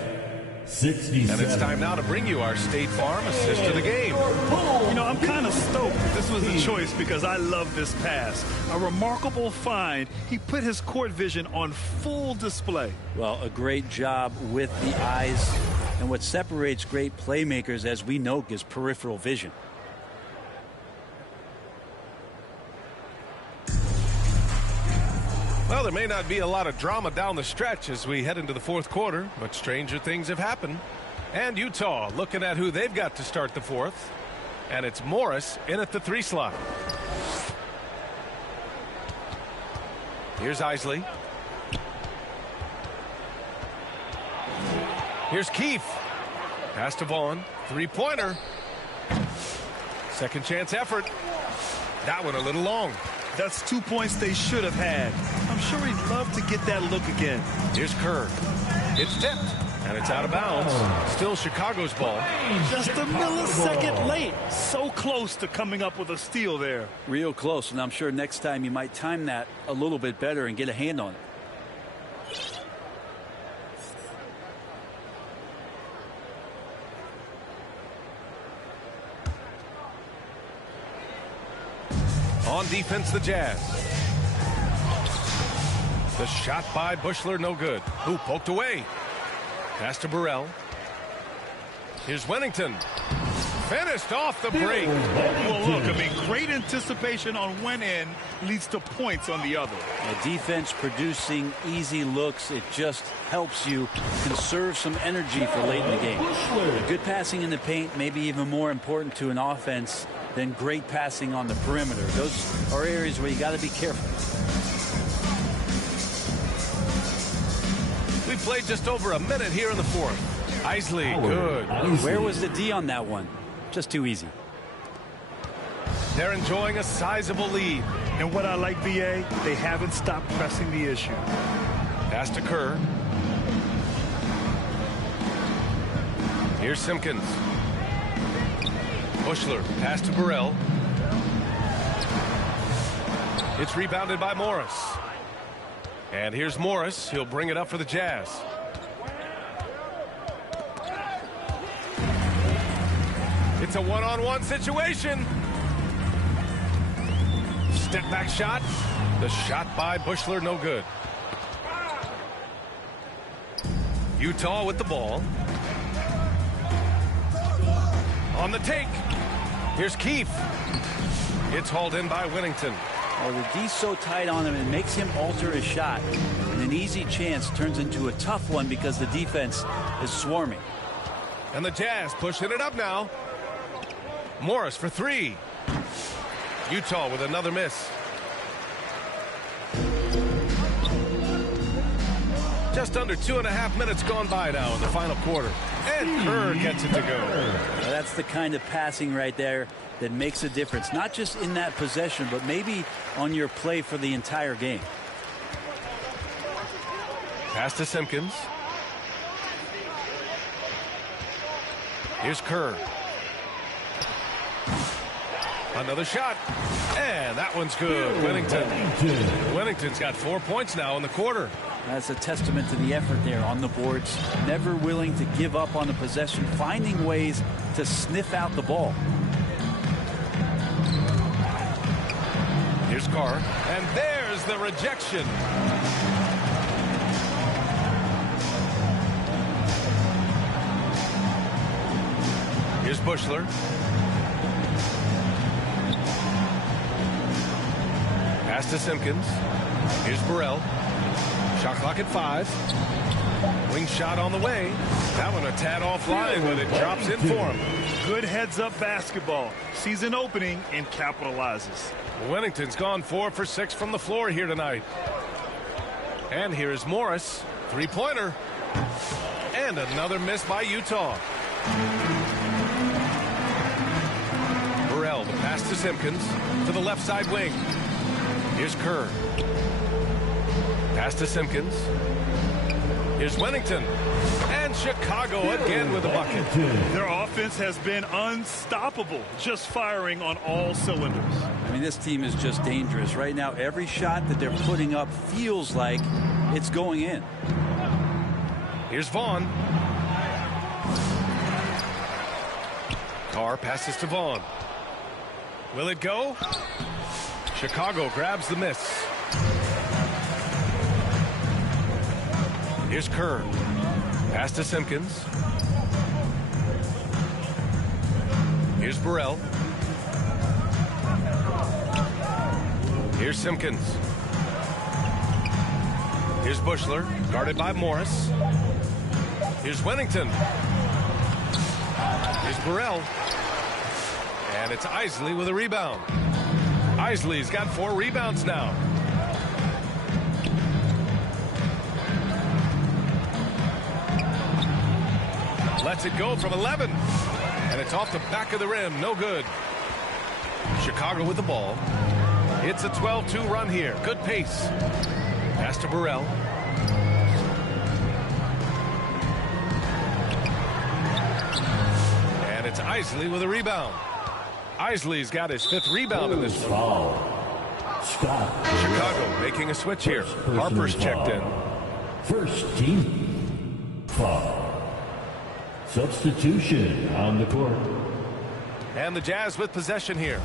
67. And it's time now to bring you our State Farm assist to the game. You know, I'm kind of stoked this was the choice because I love this pass. A remarkable find. He put his court vision on full display. Well, a great job with the eyes. And what separates great playmakers, as we know, is peripheral vision. Well, there may not be a lot of drama down the stretch as we head into the fourth quarter, but stranger things have happened. And Utah looking at who they've got to start the fourth. And it's Morris in at the 3 slot. Here's Isley. Here's Keefe. Pass to Vaughn. 3-pointer. Second chance effort. That one a little long. That's 2 points they should have had. I I'm sure he'd love to get that look again. Here's Kerr. It's tipped, and it's out of bounds. Still Chicago's ball. Just a millisecond late. So close to coming up with a steal there. Real close, and I'm sure next time you might time that a little bit better and get a hand on it. On defense, the Jazz. The shot by Buechler, no good. Who poked away? Pass to Burrell. Here's Wennington. Finished off the break. Well, look, I mean, great anticipation on one end leads to points on the other. The defense producing easy looks. It just helps you conserve some energy for late in the game. Good passing in the paint may be even more important to an offense than great passing on the perimeter. Those are areas where you got to be careful. We played just over a minute here in the fourth. Isley, good. Where was the D on that one? Just too easy. They're enjoying a sizable lead. And what I like, BA, they haven't stopped pressing the issue. Pass to Kerr. Here's Simpkins. Buechler, pass to Burrell. It's rebounded by Morris. And here's Morris. He'll bring it up for the Jazz. It's a one-on-one situation. Step back shot. The shot by Buechler, no good. Utah with the ball. On the take. Here's Keefe. It's hauled in by Wennington. Oh, the D's so tight on him, it makes him alter his shot. And an easy chance turns into a tough one because the defense is swarming. And the Jazz pushing it up now. Morris for three. Utah with another miss. Just under 2.5 minutes gone by now in the final quarter. And Kerr gets it to go. Well, that's the kind of passing right there that makes a difference. Not just in that possession, but maybe on your play for the entire game. Pass to Simpkins. Here's Kerr. Another shot. And that one's good. Wennington's got 4 points now in the quarter. That's a testament to the effort there on the boards. Never willing to give up on the possession, finding ways to sniff out the ball. Here's Carr. And there's the rejection. Here's Buechler. Pass to Simpkins. Here's Burrell. Shot clock at 5. Wing shot on the way. That one a tad offline, but it drops in for him. Good heads-up basketball. Sees an opening and capitalizes. Wennington's gone 4 for 6 from the floor here tonight. And here is Morris. Three-pointer. And another miss by Utah. Burrell, the pass to Simpkins. To the left side wing. Here's Kerr. Pass to Simpkins. Here's Wennington. And Chicago again with a bucket. Their offense has been unstoppable, just firing on all cylinders. I mean, this team is just dangerous. Right now, every shot that they're putting up feels like it's going in. Here's Vaughn. Carr passes to Vaughn. Will it go? Chicago grabs the miss. Here's Kerr. Pass to Simpkins. Here's Burrell. Here's Simpkins. Here's Buechler, guarded by Morris. Here's Wennington. Here's Burrell. And it's Isley with a rebound. Isley's got 4 rebounds now. Lets it go from 11. And it's off the back of the rim. No good. Chicago with the ball. It's a 12-2 run here. Good pace. Pass to Burrell. And it's Isley with a rebound. Isley's got his 5th rebound in this one. Chicago making a switch here. Harper's checked in. First team foul. Substitution on the court. And the Jazz with possession here.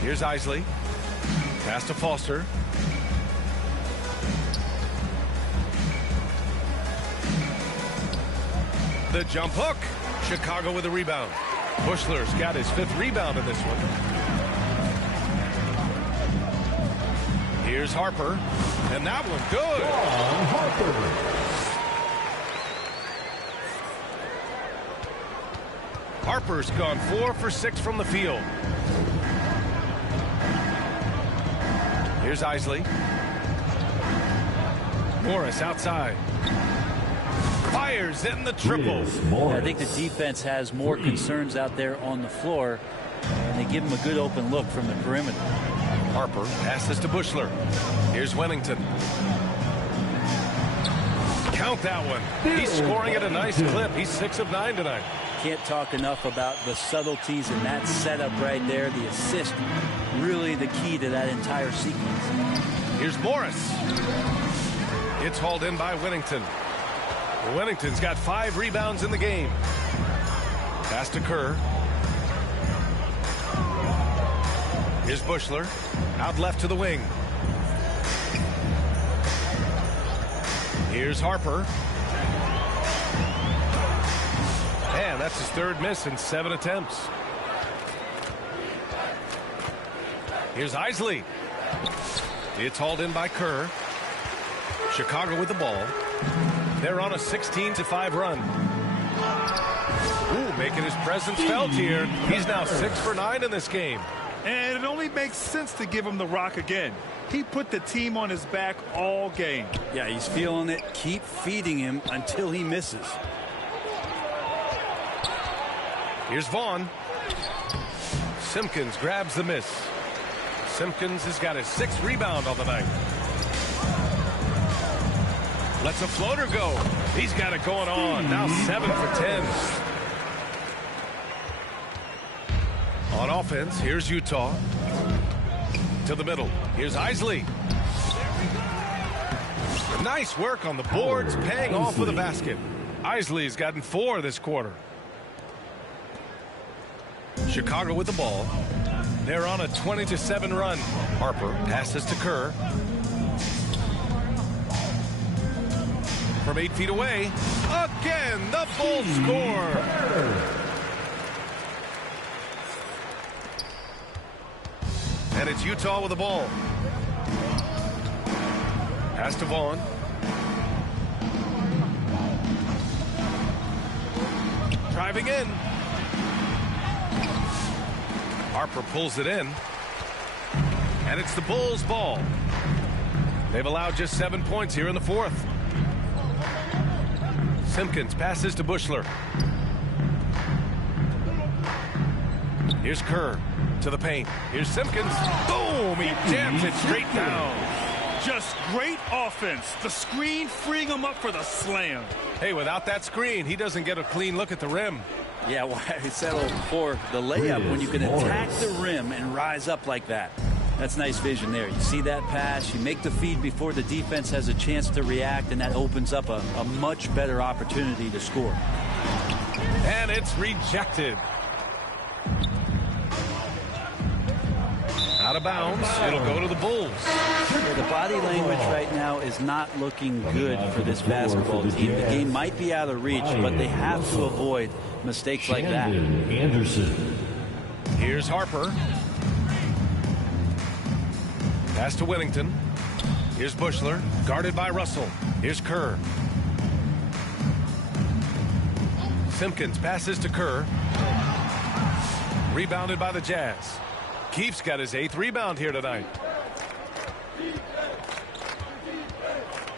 Here's Isley. Pass to Foster. The jump hook. Chicago with a rebound. Bushler's got his 5th rebound in this one. Here's Harper. And that one good. Harper's gone 4 for 6 from the field. Here's Isley. Morris outside. Fires in the triple. I think the defense has more concerns out there on the floor, and they give him a good open look from the perimeter. Harper passes to Bushler. Here's Wennington. Count that one. He's scoring at a nice clip. He's 6 of 9 tonight. Can't talk enough about the subtleties in that setup right there. The assist, really the key to that entire sequence. Here's Morris. It's hauled in by Wennington. Wennington's got 5 rebounds in the game. Pass to Kerr. Here's Bushler. Out left to the wing. Here's Harper. And that's his 3rd miss in 7 attempts. Here's Isley. It's hauled in by Kerr. Chicago with the ball. They're on a 16-5 run. Ooh, making his presence felt here. He's now 6 for 9 in this game. And it only makes sense to give him the rock again. He put the team on his back all game. Yeah, he's feeling it. Keep feeding him until he misses. Here's Vaughn. Simpkins grabs the miss. Simpkins has got his 6th rebound on the night. Lets a floater go. He's got it going on. Now 7 for 10. On offense, here's Utah. To the middle. Here's Isley. Nice work on the boards, paying off with a basket. Isley's gotten 4 this quarter. Chicago with the ball. They're on a 20-7 run. Harper passes to Kerr. From 8 feet away. Again, the Bulls score. And it's Utah with the ball. Pass to Vaughn. Driving in. Harper pulls it in. And it's the Bulls' ball. They've allowed just 7 points here in the 4th. Simpkins passes to Bushler. Here's Kerr to the paint. Here's Simpkins. Boom! He jams it straight down. Just great offense. The screen freeing him up for the slam. Hey, without that screen, he doesn't get a clean look at the rim. Yeah, well, I settled for the layup when you can attack the rim and rise up like that. That's nice vision there. You see that pass, you make the feed before the defense has a chance to react, and that opens up a much better opportunity to score. And it's rejected. Out of bounds. It'll go to the Bulls. Yeah, the body language right now is not looking good for this basketball team. The game might be out of reach, but they have to avoid mistakes like that. Anderson. Here's Harper. Pass to Wennington. Here's Bushler, guarded by Russell. Here's Kerr. Simpkins passes to Kerr. Rebounded by the Jazz. Keefe's got his 8th rebound here tonight.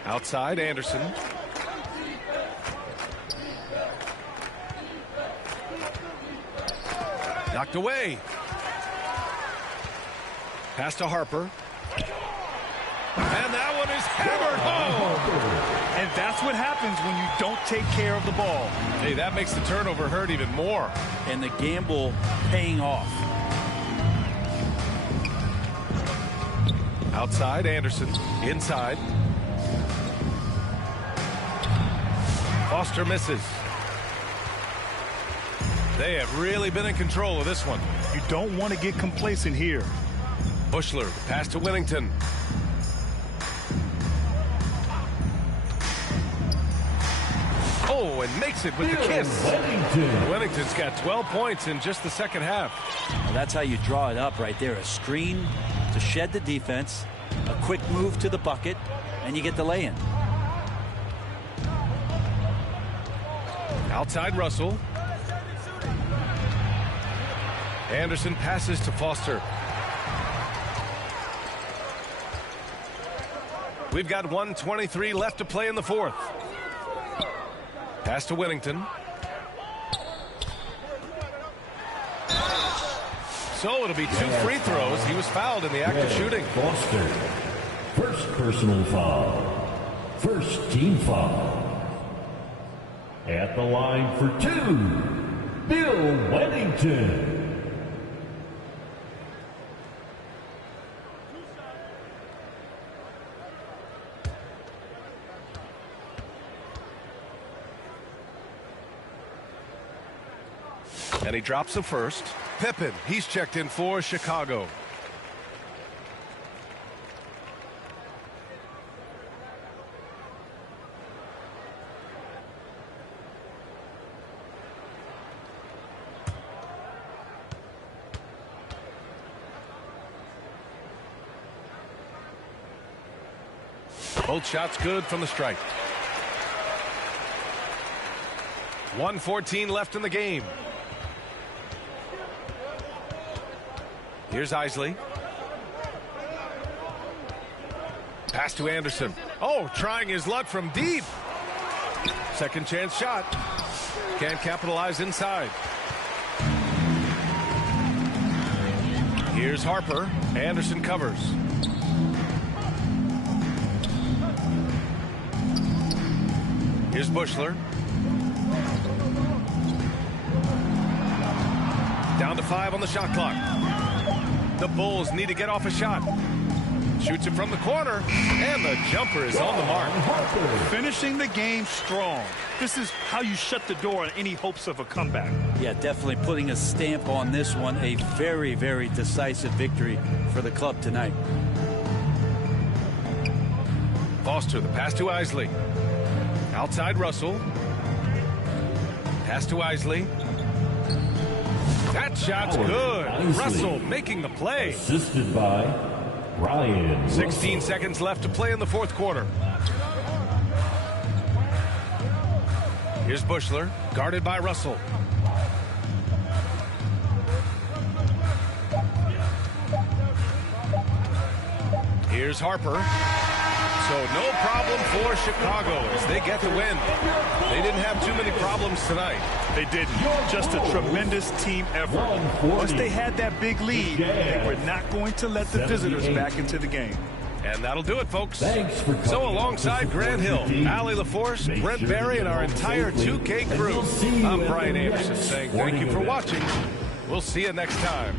Outside, Anderson. Knocked away. Pass to Harper. And that one is hammered home. And that's what happens when you don't take care of the ball. Hey, that makes the turnover hurt even more. And the gamble paying off. Outside, Anderson. Inside. Foster misses. They have really been in control of this one. You don't want to get complacent here. Bushler, pass to Whittington. Oh, and makes it with the kiss. Whittington's got 12 points in just the second half. Well, that's how you draw it up right there. A screen to shed the defense, a quick move to the bucket, and you get the lay-in. Outside Russell. Anderson passes to Foster. We've got 1:23 left to play in the fourth. Pass to Whittington. So it'll be 2 free throws. He was fouled in the act of shooting. Foster. First personal foul. First team foul. At the line for 2, Bill Whittington. And he drops the first. Pippen, he's checked in for Chicago. Both shots good from the stripe. 1:14 left in the game. Here's Isley. Pass to Anderson. Oh, trying his luck from deep. Second chance shot. Can't capitalize inside. Here's Harper. Anderson covers. Here's Bushler. Down to 5 on the shot clock. The Bulls need to get off a shot. Shoots it from the corner, and the jumper is on the mark. Finishing the game strong. This is how you shut the door on any hopes of a comeback. Yeah, definitely putting a stamp on this one. A very, very decisive victory for the club tonight. Foster, the pass to Isley. Outside Russell. Pass to Isley. That shot's good. Russell making the play. Assisted by Ryan. 16 seconds left to play in the fourth quarter. Here's Bushler, guarded by Russell. Here's Harper. So no problem for Chicago as they get the win. They didn't have too many problems tonight. They didn't. Just a tremendous team effort. Once they had that big lead, they were not going to let the visitors back into the game. And that'll do it, folks. Thanks for coming. So alongside Grant Hill, Allie LaForce, Brent Barry, and our entire 2K crew, I'm Brian Anderson saying thank you for watching. We'll see you next time.